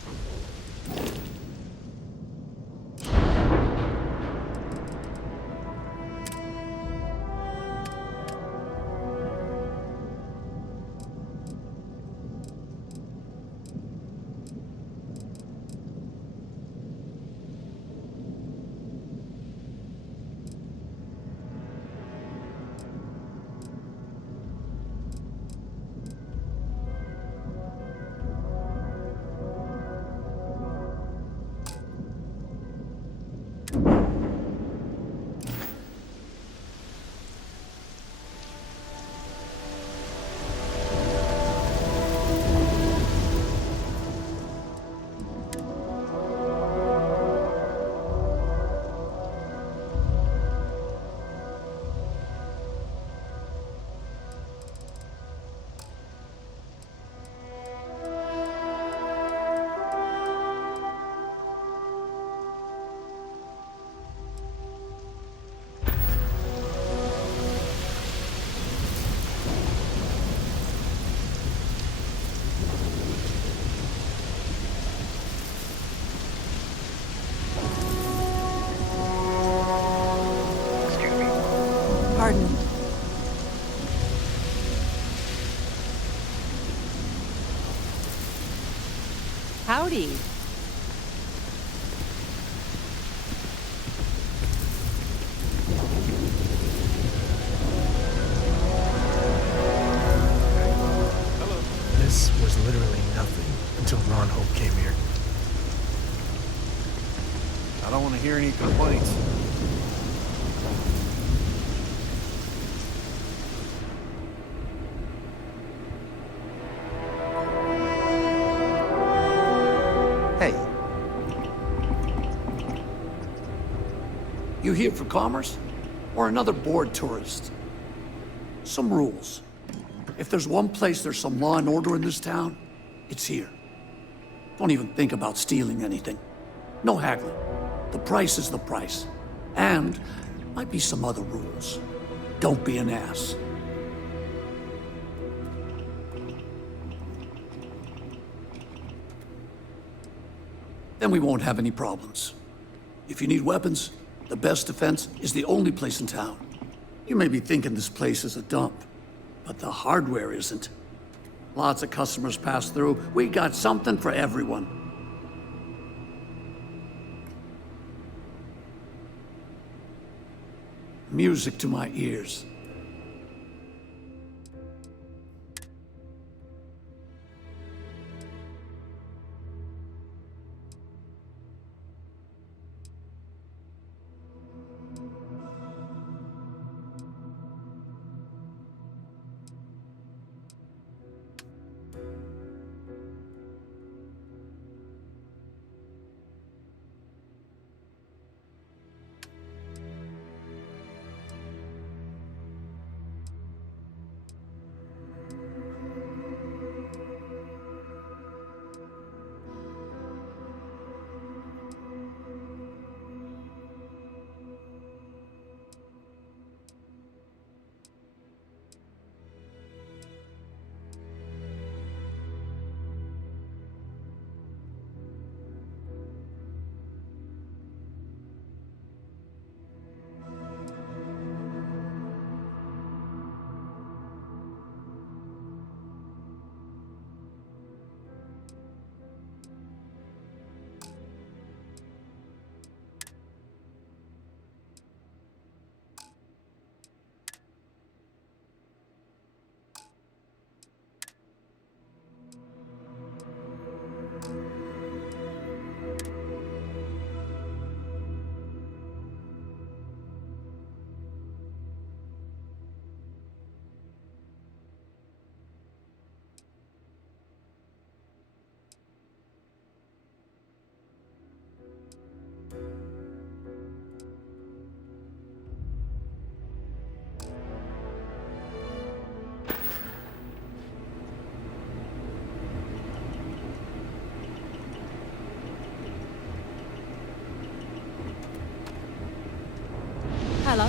Pardon. Howdy. This was literally nothing until Ron Hope came here. I don't want to hear any complaints. Hey. You here for commerce? Or another bored tourist? Some rules. If there's one place there's some law and order in this town, it's here. Don't even think about stealing anything. No haggling. The price is the price. And might be some other rules. Don't be an ass. then we won't have any problems. If you need weapons, the best defense is the only place in town. You may be thinking this place is a dump, but the hardware isn't. Lots of customers pass through. We got something for everyone. Music to my ears. Hello.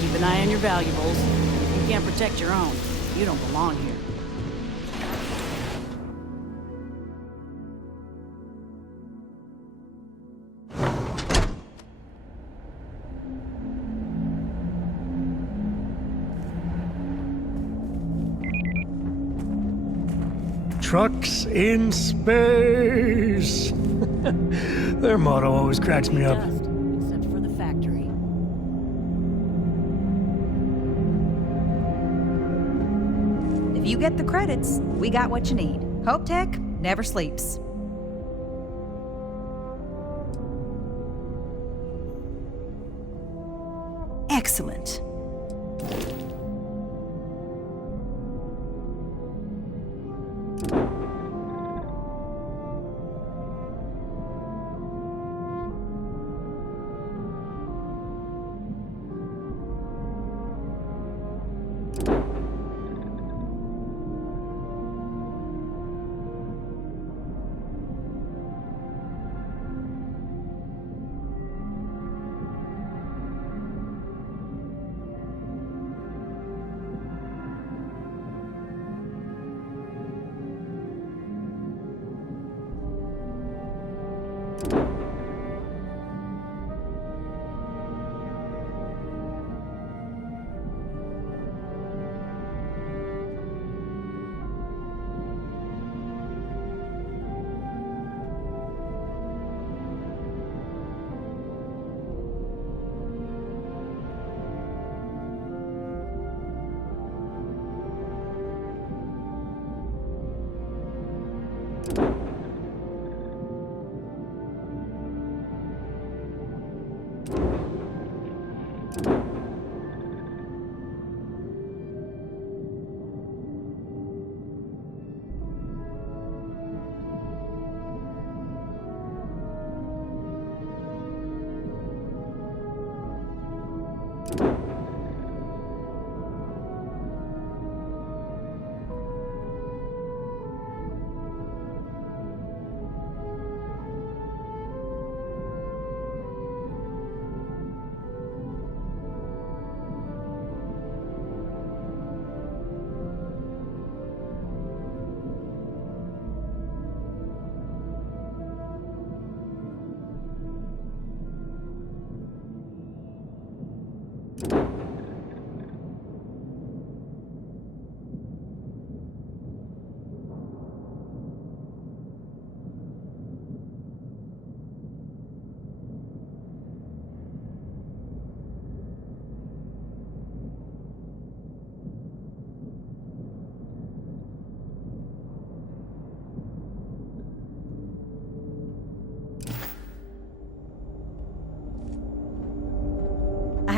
Keep an eye on your valuables. If you can't protect your own, you don't belong here. Trucks in space. Their motto always cracks me up. Just, except for the factory. If you get the credits, we got what you need. Hope Tech never sleeps. Excellent.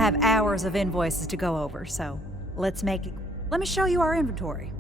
have hours of invoices to go over, so let me show you our inventory.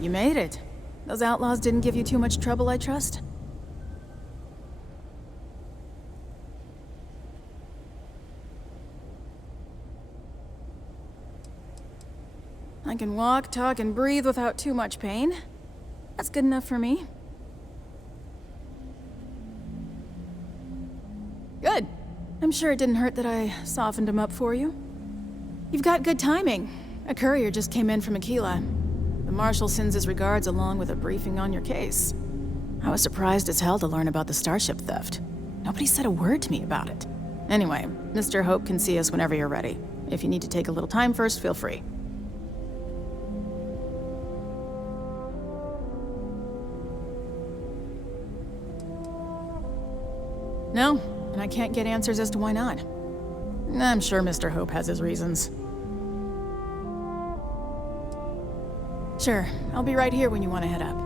You made it. Those outlaws didn't give you too much trouble, I trust? I can walk, talk, and breathe without too much pain. That's good enough for me. Good. I'm sure it didn't hurt that I softened him up for you. You've got good timing. A courier just came in from Akila. The Marshal sends his regards along with a briefing on your case. I was surprised as hell to learn about the starship theft. Nobody said a word to me about it. Anyway, Mr. Hope can see us whenever you're ready. If you need to take a little time first, feel free. No, and I can't get answers as to why not. I'm sure Mr. Hope has his reasons. Sure, I'll be right here when you want to head up.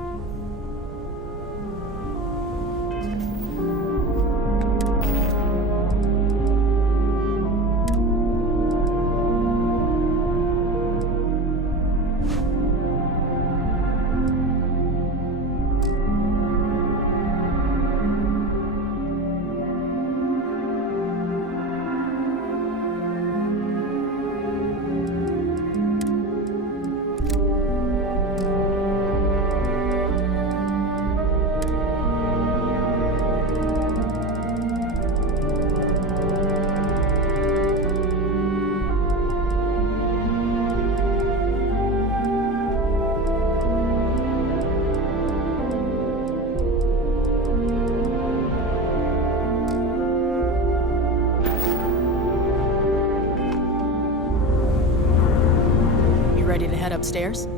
Ready to head upstairs?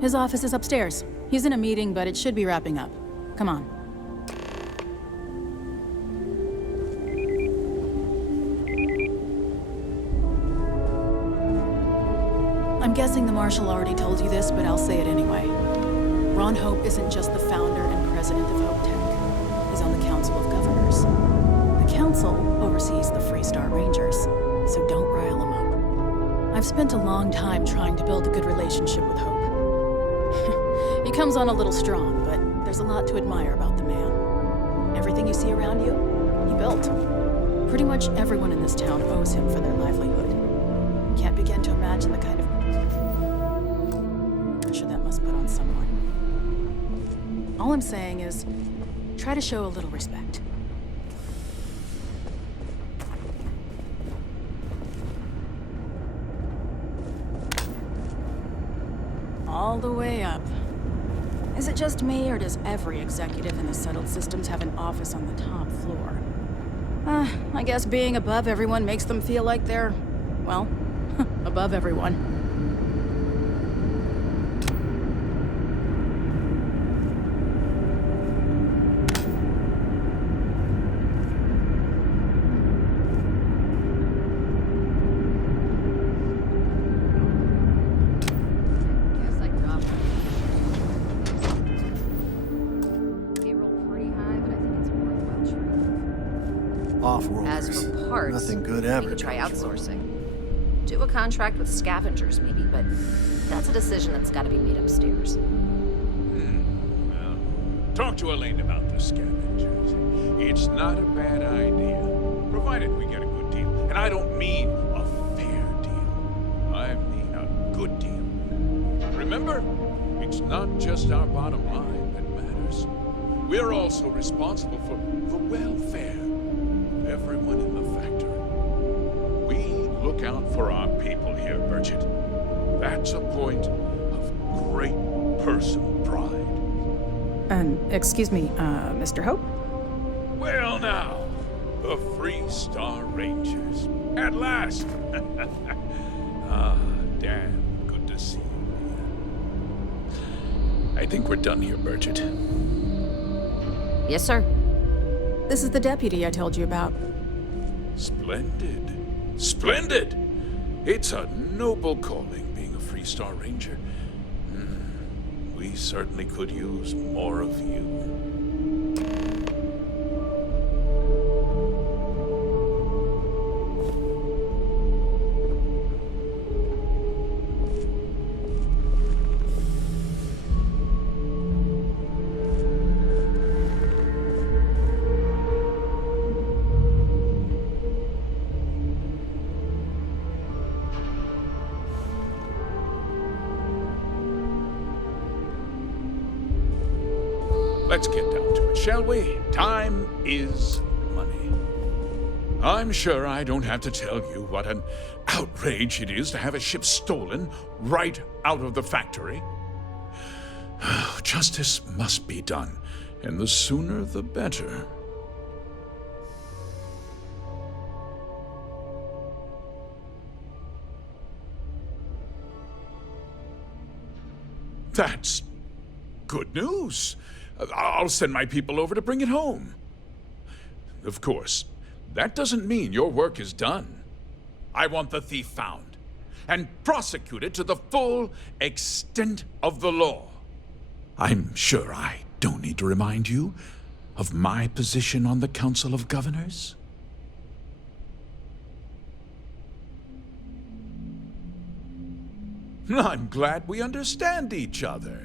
His office is upstairs. He's in a meeting, but it should be wrapping up. Come on. I'm guessing the Marshal already told you this, but I'll say it anyway. Ron Hope isn't just the founder and president of Hope Tech. He's on the Council of Governors. The Council oversees the Freestar Rangers, so don't rile him up. I've spent a long time trying to build a good relationship with Hope. He comes on a little strong, but there's a lot to admire about the man. Everything you see around you, he built. Pretty much everyone in this town owes him for their livelihood. Can't begin to imagine the kind of pressure that must put on someone. All I'm saying is, try to show a little respect. All the way up. Is it just me, or does every executive in the settled systems have an office on the top floor? I guess being above everyone makes them feel like they're, well, above everyone. Off-worlders. As for parts, Nothing good ever. we could try comes from it. outsourcing. Do a contract with scavengers, maybe, but that's a decision that's got to be made upstairs. Well, talk to Elaine about the scavengers. It's not a bad idea, provided we get a good deal. And I don't mean a fair deal. I mean a good deal. Remember, it's not just our bottom line that matters. We're also responsible for the welfare of everyone in the factory. We look out for our people here, Bridget. That's a point of great personal pride. Excuse me, Mr. Hope? Well now, the Free Star Rangers. At last! Damn, good to see you. I think we're done here, Bridget. Yes, sir. This is the deputy I told you about. Splendid. Splendid! It's a noble calling, being a Free Star Ranger. We certainly could use more of you. Let's get down to it, shall we? Time is money. I'm sure I don't have to tell you what an outrage it is to have a ship stolen right out of the factory. Justice must be done, and the sooner the better. That's good news. I'll send my people over to bring it home. Of course, that doesn't mean your work is done. I want the thief found and prosecuted to the full extent of the law. I'm sure I don't need to remind you of my position on the Council of Governors. I'm glad we understand each other.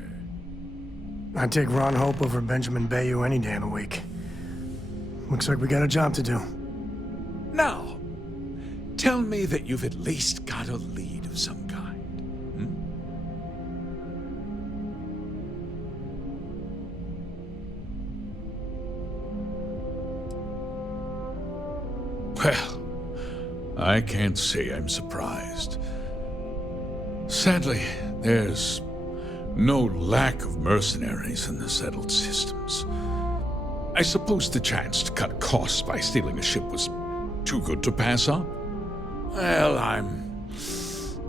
I'd take Ron Hope over Benjamin Bayou any day of the week. Looks like we got a job to do. Now, tell me that you've at least got a lead of some kind. Well, I can't say I'm surprised. Sadly, there's no lack of mercenaries in the settled systems. I suppose the chance to cut costs by stealing a ship was too good to pass up. Well, I'm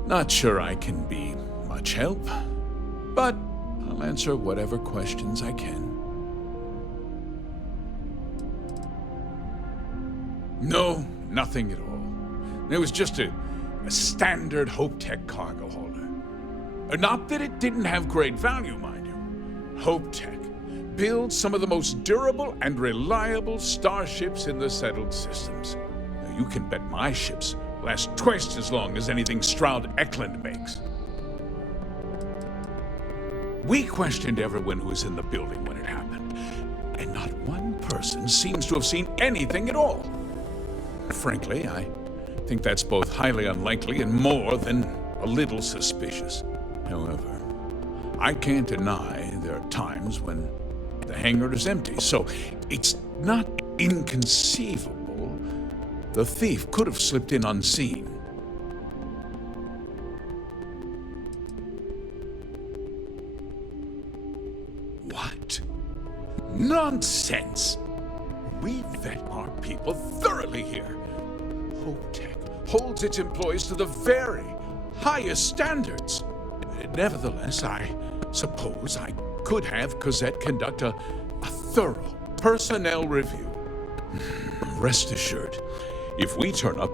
not sure I can be much help, but I'll answer whatever questions I can. No, nothing at all. It was just a standard Hope Tech cargo hauler. Not that it didn't have great value, mind you. Hope Tech builds some of the most durable and reliable starships in the settled systems. Now, you can bet my ships Lasts twice as long as anything Stroud Eklund makes. We questioned everyone who was in the building when it happened, and not one person seems to have seen anything at all. Frankly, I think that's both highly unlikely and more than a little suspicious. However, I can't deny there are times when the hangar is empty, so it's not inconceivable the thief could have slipped in unseen. What? Nonsense! We vet our people thoroughly here. HopeTech holds its employees to the very highest standards. Nevertheless, I suppose I could have Cosette conduct a thorough personnel review. Rest assured, if we turn up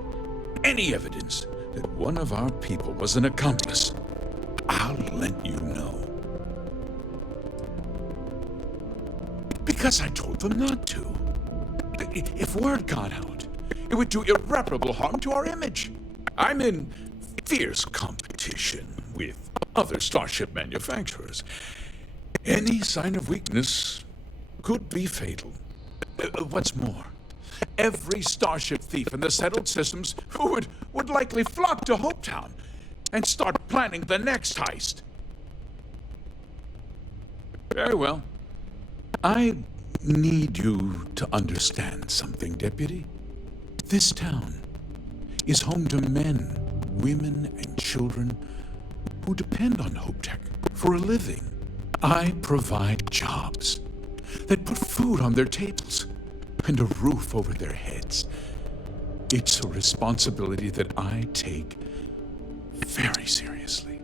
any evidence that one of our people was an accomplice, I'll let you know. Because I told them not to. If word got out, it would do irreparable harm to our image. I'm in fierce competition with other starship manufacturers. Any sign of weakness could be fatal. What's more, every starship thief in the settled systems would likely flock to Hopetown and start planning the next heist. Very well. I need you to understand something, Deputy. This town is home to men, women, and children who depend on HopeTech for a living. I provide jobs that put food on their tables and a roof over their heads. It's a responsibility that I take very seriously.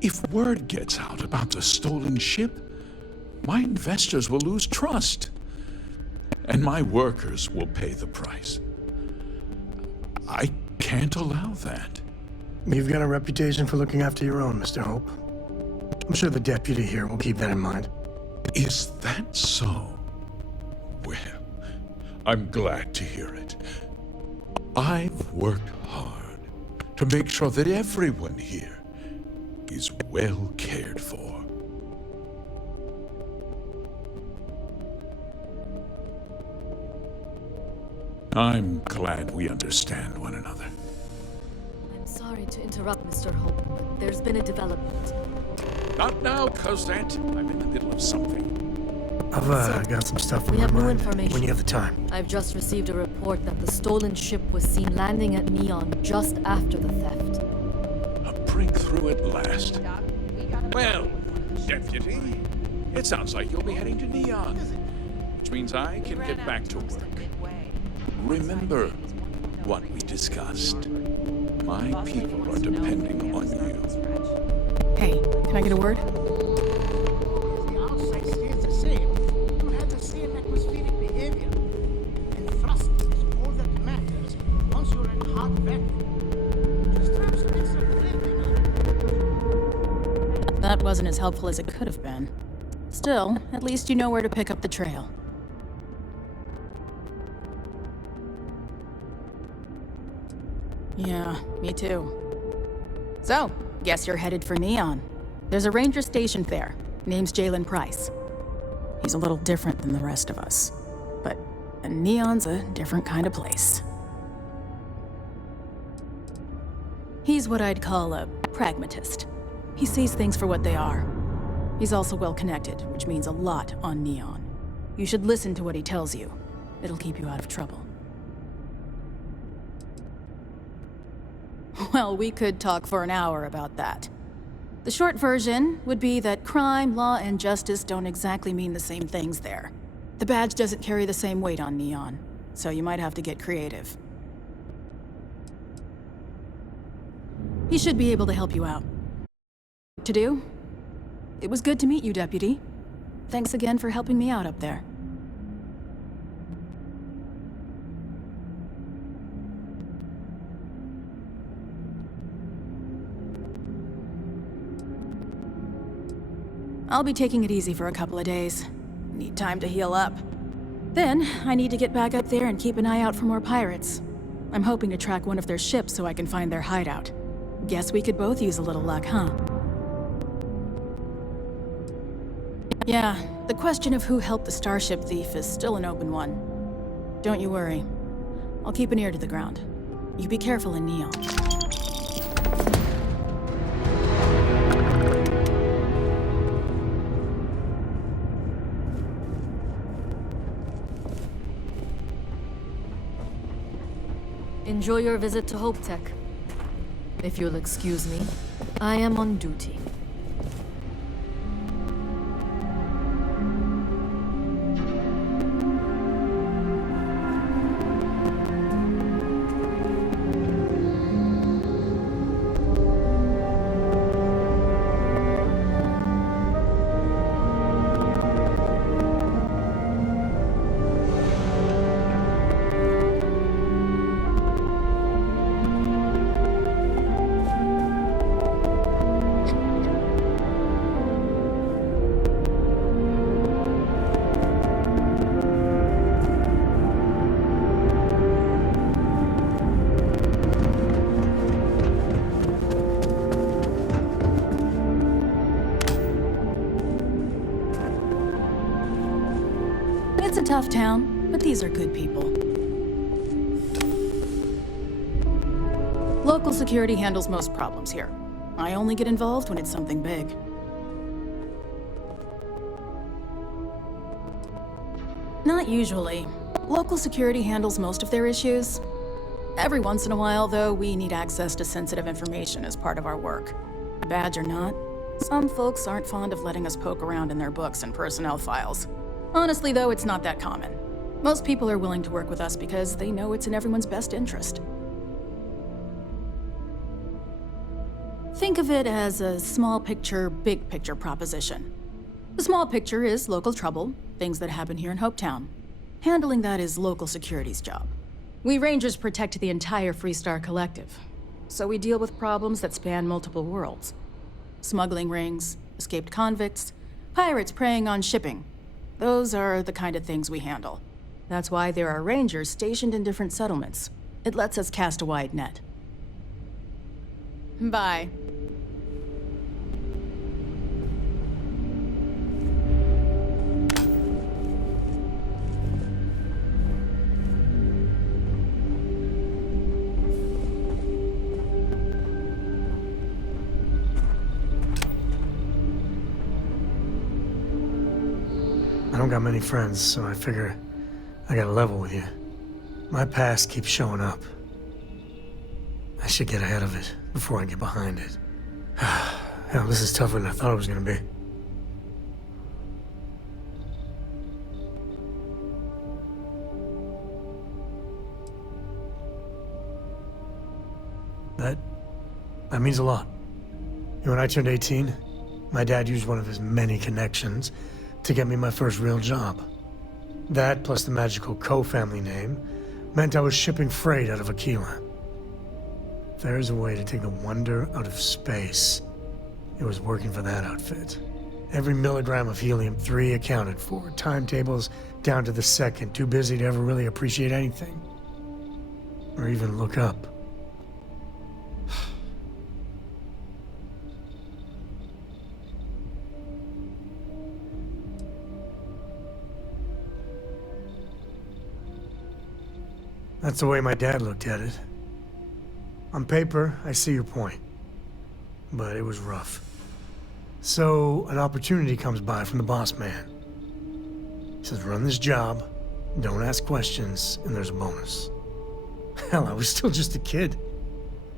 If word gets out about the stolen ship, my investors will lose trust, and my workers will pay the price. I can't allow that. You've got a reputation for looking after your own, Mr. Hope. I'm sure the deputy here will keep that in mind. Is that so? Well, I'm glad to hear it. I've worked hard to make sure that everyone here is well cared for. I'm glad we understand one another. I'm sorry to interrupt, Mr. Hope, but there's been a development. Not now, Cosette. I'm in the middle of something. I've got some stuff on We my have new mind information. when you have the time. I've just received a report that the stolen ship was seen landing at Neon just after the theft. A breakthrough at last. Well, Deputy, it sounds like you'll be heading to Neon, which means I can get back to work. Remember what we discussed. My people are depending on you. Hey, can I get a word? The outside stays the same. You have the same atmospheric behavior. And thrust is all that matters once you're in hot vacuum. Just throw some extra cleaning on. That wasn't as helpful as it could have been. Still, at least you know where to pick up the trail. Yeah, me too. So, guess you're headed for Neon. There's a ranger stationed there. Name's Jalen Price. He's a little different than the rest of us. But Neon's a different kind of place. He's what I'd call a pragmatist. He sees things for what they are. He's also well connected, which means a lot on Neon. You should listen to what he tells you. It'll keep you out of trouble. Well, we could talk for an hour about that. The short version would be that crime, law, and justice don't exactly mean the same things there. The badge doesn't carry the same weight on Neon, so you might have to get creative. He should be able to help you out. To do? It was good to meet you, Deputy. Thanks again for helping me out up there. I'll be taking it easy for a couple of days. Need time to heal up. Then, I need to get back up there and keep an eye out for more pirates. I'm hoping to track one of their ships so I can find their hideout. Guess we could both use a little luck, huh? Yeah, the question of who helped the Starship thief is still an open one. Don't you worry. I'll keep an ear to the ground. You be careful in Neon. Enjoy your visit to Hope Tech. If you'll excuse me, I am on duty. It's a tough town, but these are good people. Local security handles most problems here. I only get involved when it's something big. Not usually. Local security handles most of their issues. Every once in a while, though, we need access to sensitive information as part of our work. Badge or not, some folks aren't fond of letting us poke around in their books and personnel files. Honestly, though, it's not that common. Most people are willing to work with us because they know it's in everyone's best interest. Think of it as a small picture, big picture proposition. The small picture is local trouble, things that happen here in Hopetown. Handling that is local security's job. We Rangers protect the entire Freestar Collective, so we deal with problems that span multiple worlds. Smuggling rings, escaped convicts, pirates preying on shipping. Those are the kind of things we handle. That's why there are Rangers stationed in different settlements. It lets us cast a wide net. Bye. I don't got many friends, so I figure I gotta level with you. My past keeps showing up. I should get ahead of it before I get behind it. Hell, this is tougher than I thought it was gonna be. That means a lot. When I turned 18, my dad used one of his many connections to get me my first real job. That, plus the magical Co family name, meant I was shipping freight out of Akila. If there's a way to take the wonder out of space, it was working for that outfit. Every milligram of helium-3 accounted for, timetables down to the second, too busy to ever really appreciate anything. Or even look up. That's the way my dad looked at it. On paper, I see your point. But it was rough. So, an opportunity comes by from the boss man. He says, run this job, don't ask questions, and there's a bonus. Hell, I was still just a kid.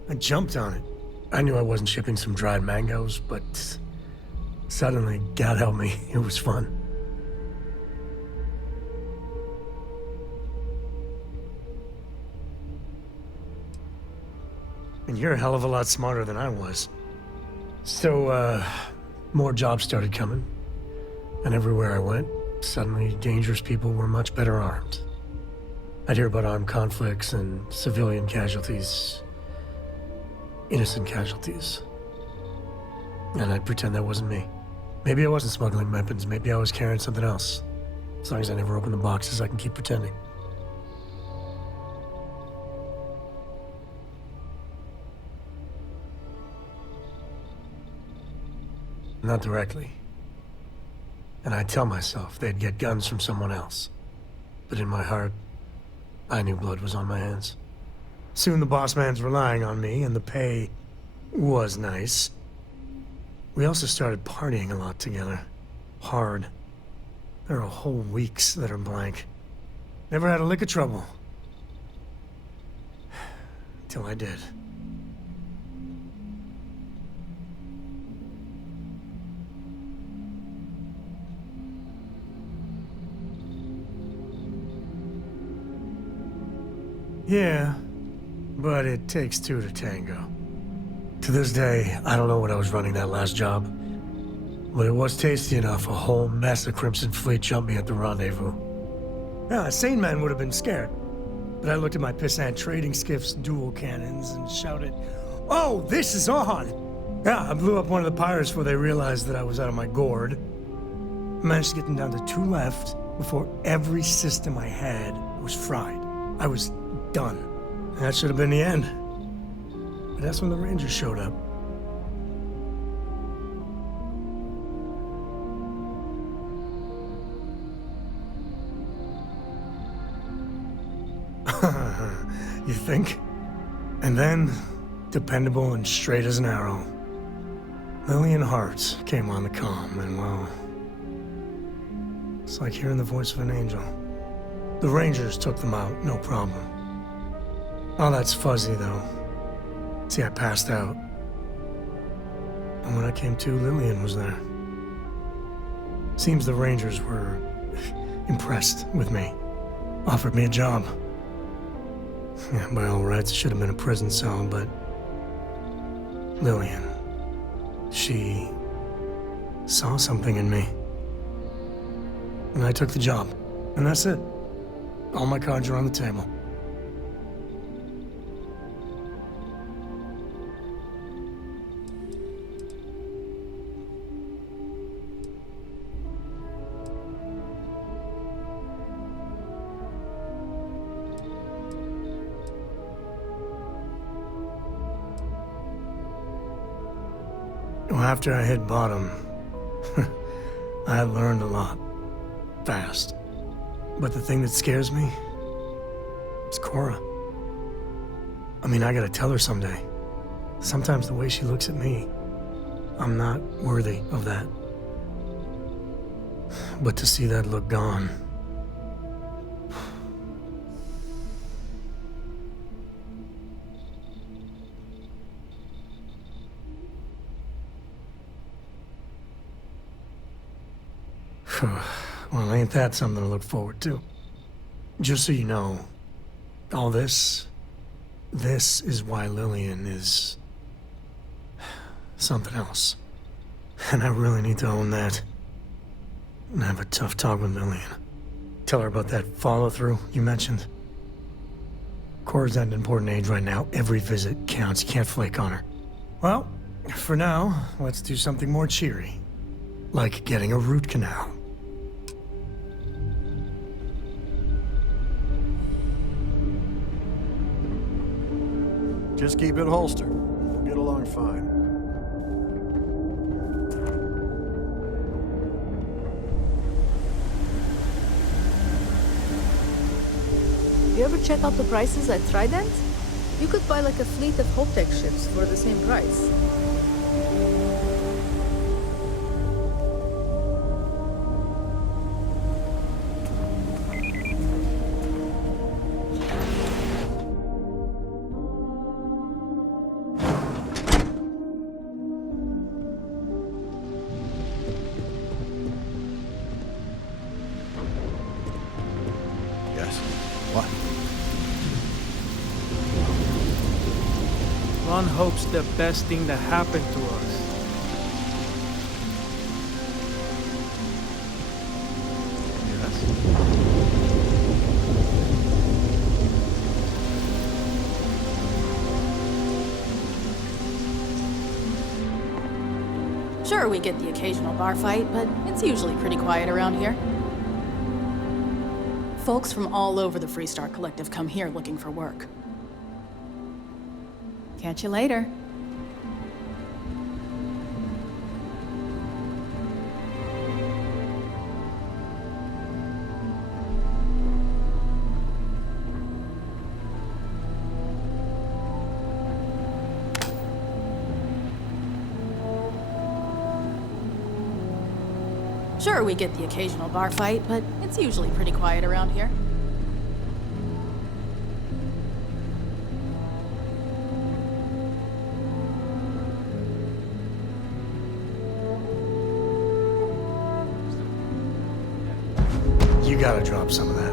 I jumped on it. I knew I wasn't shipping some dried mangoes, but suddenly, God help me, it was fun. And you're a hell of a lot smarter than I was. So, more jobs started coming. And everywhere I went, suddenly dangerous people were much better armed. I'd hear about armed conflicts and civilian casualties. Innocent casualties. And I'd pretend that wasn't me. Maybe I wasn't smuggling weapons, maybe I was carrying something else. As long as I never open the boxes, I can keep pretending. Not directly. And I'd tell myself they'd get guns from someone else. But in my heart, I knew blood was on my hands. Soon the boss man's relying on me, and the pay was nice. We also started partying a lot together. Hard. There are whole weeks that are blank. Never had a lick of trouble. Till I did. Yeah, but it takes two to tango. To this day, I don't know what I was running that last job, but it was tasty enough. A whole mess of Crimson Fleet jumped me at the rendezvous. Yeah, a sane man would have been scared, but I looked at my pissant trading skiff's dual cannons and shouted, "Oh, this is on!" Yeah, I blew up one of the pirates before they realized that I was out of my gourd. I managed to get them down to 2 left before every system I had was fried. I was done. And that should have been the end. But that's when the Rangers showed up. You think? And then, dependable and straight as an arrow, Lillian Hart came on the comm, and well, it's like hearing the voice of an angel. The Rangers took them out, no problem. All that's fuzzy, though. See, I passed out. And when I came to, Lillian was there. Seems the Rangers were impressed with me. Offered me a job. Yeah, by all rights, it should have been a prison cell, but Lillian, she saw something in me. And I took the job. And that's it. All my cards are on the table. After I hit bottom, I learned a lot. Fast. But the thing that scares me is Cora. I mean, I gotta tell her someday. Sometimes the way she looks at me, I'm not worthy of that. But to see that look gone... Well, ain't that something to look forward to? Just so you know, all this is why Lillian is something else. And I really need to own that. And have a tough talk with Lillian. Tell her about that follow-through you mentioned. Cora's at an important age right now. Every visit counts. You can't flake on her. Well, for now, let's do something more cheery. Like getting a root canal. Just keep it holstered. We'll get along fine. You ever check out the prices at Trident? You could buy like a fleet of HopeTech ships for the same price. Ron hopes the best thing that happened to us. Sure, we get the occasional bar fight, but it's usually pretty quiet around here. Folks from all over the Freestar Collective come here looking for work. Catch you later. Sure, we get the occasional bar fight, but it's usually pretty quiet around here. You gotta drop some of that.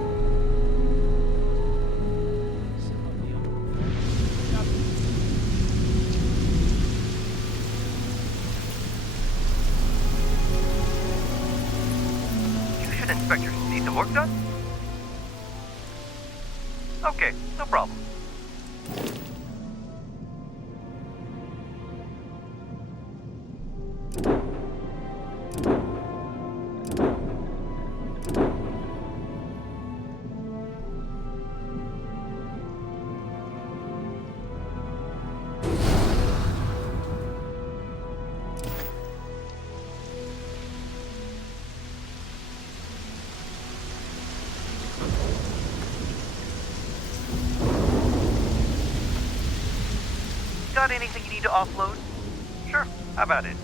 Inspector, need some work done? Okay, no problem. Got anything you need to offload? Sure, how about it?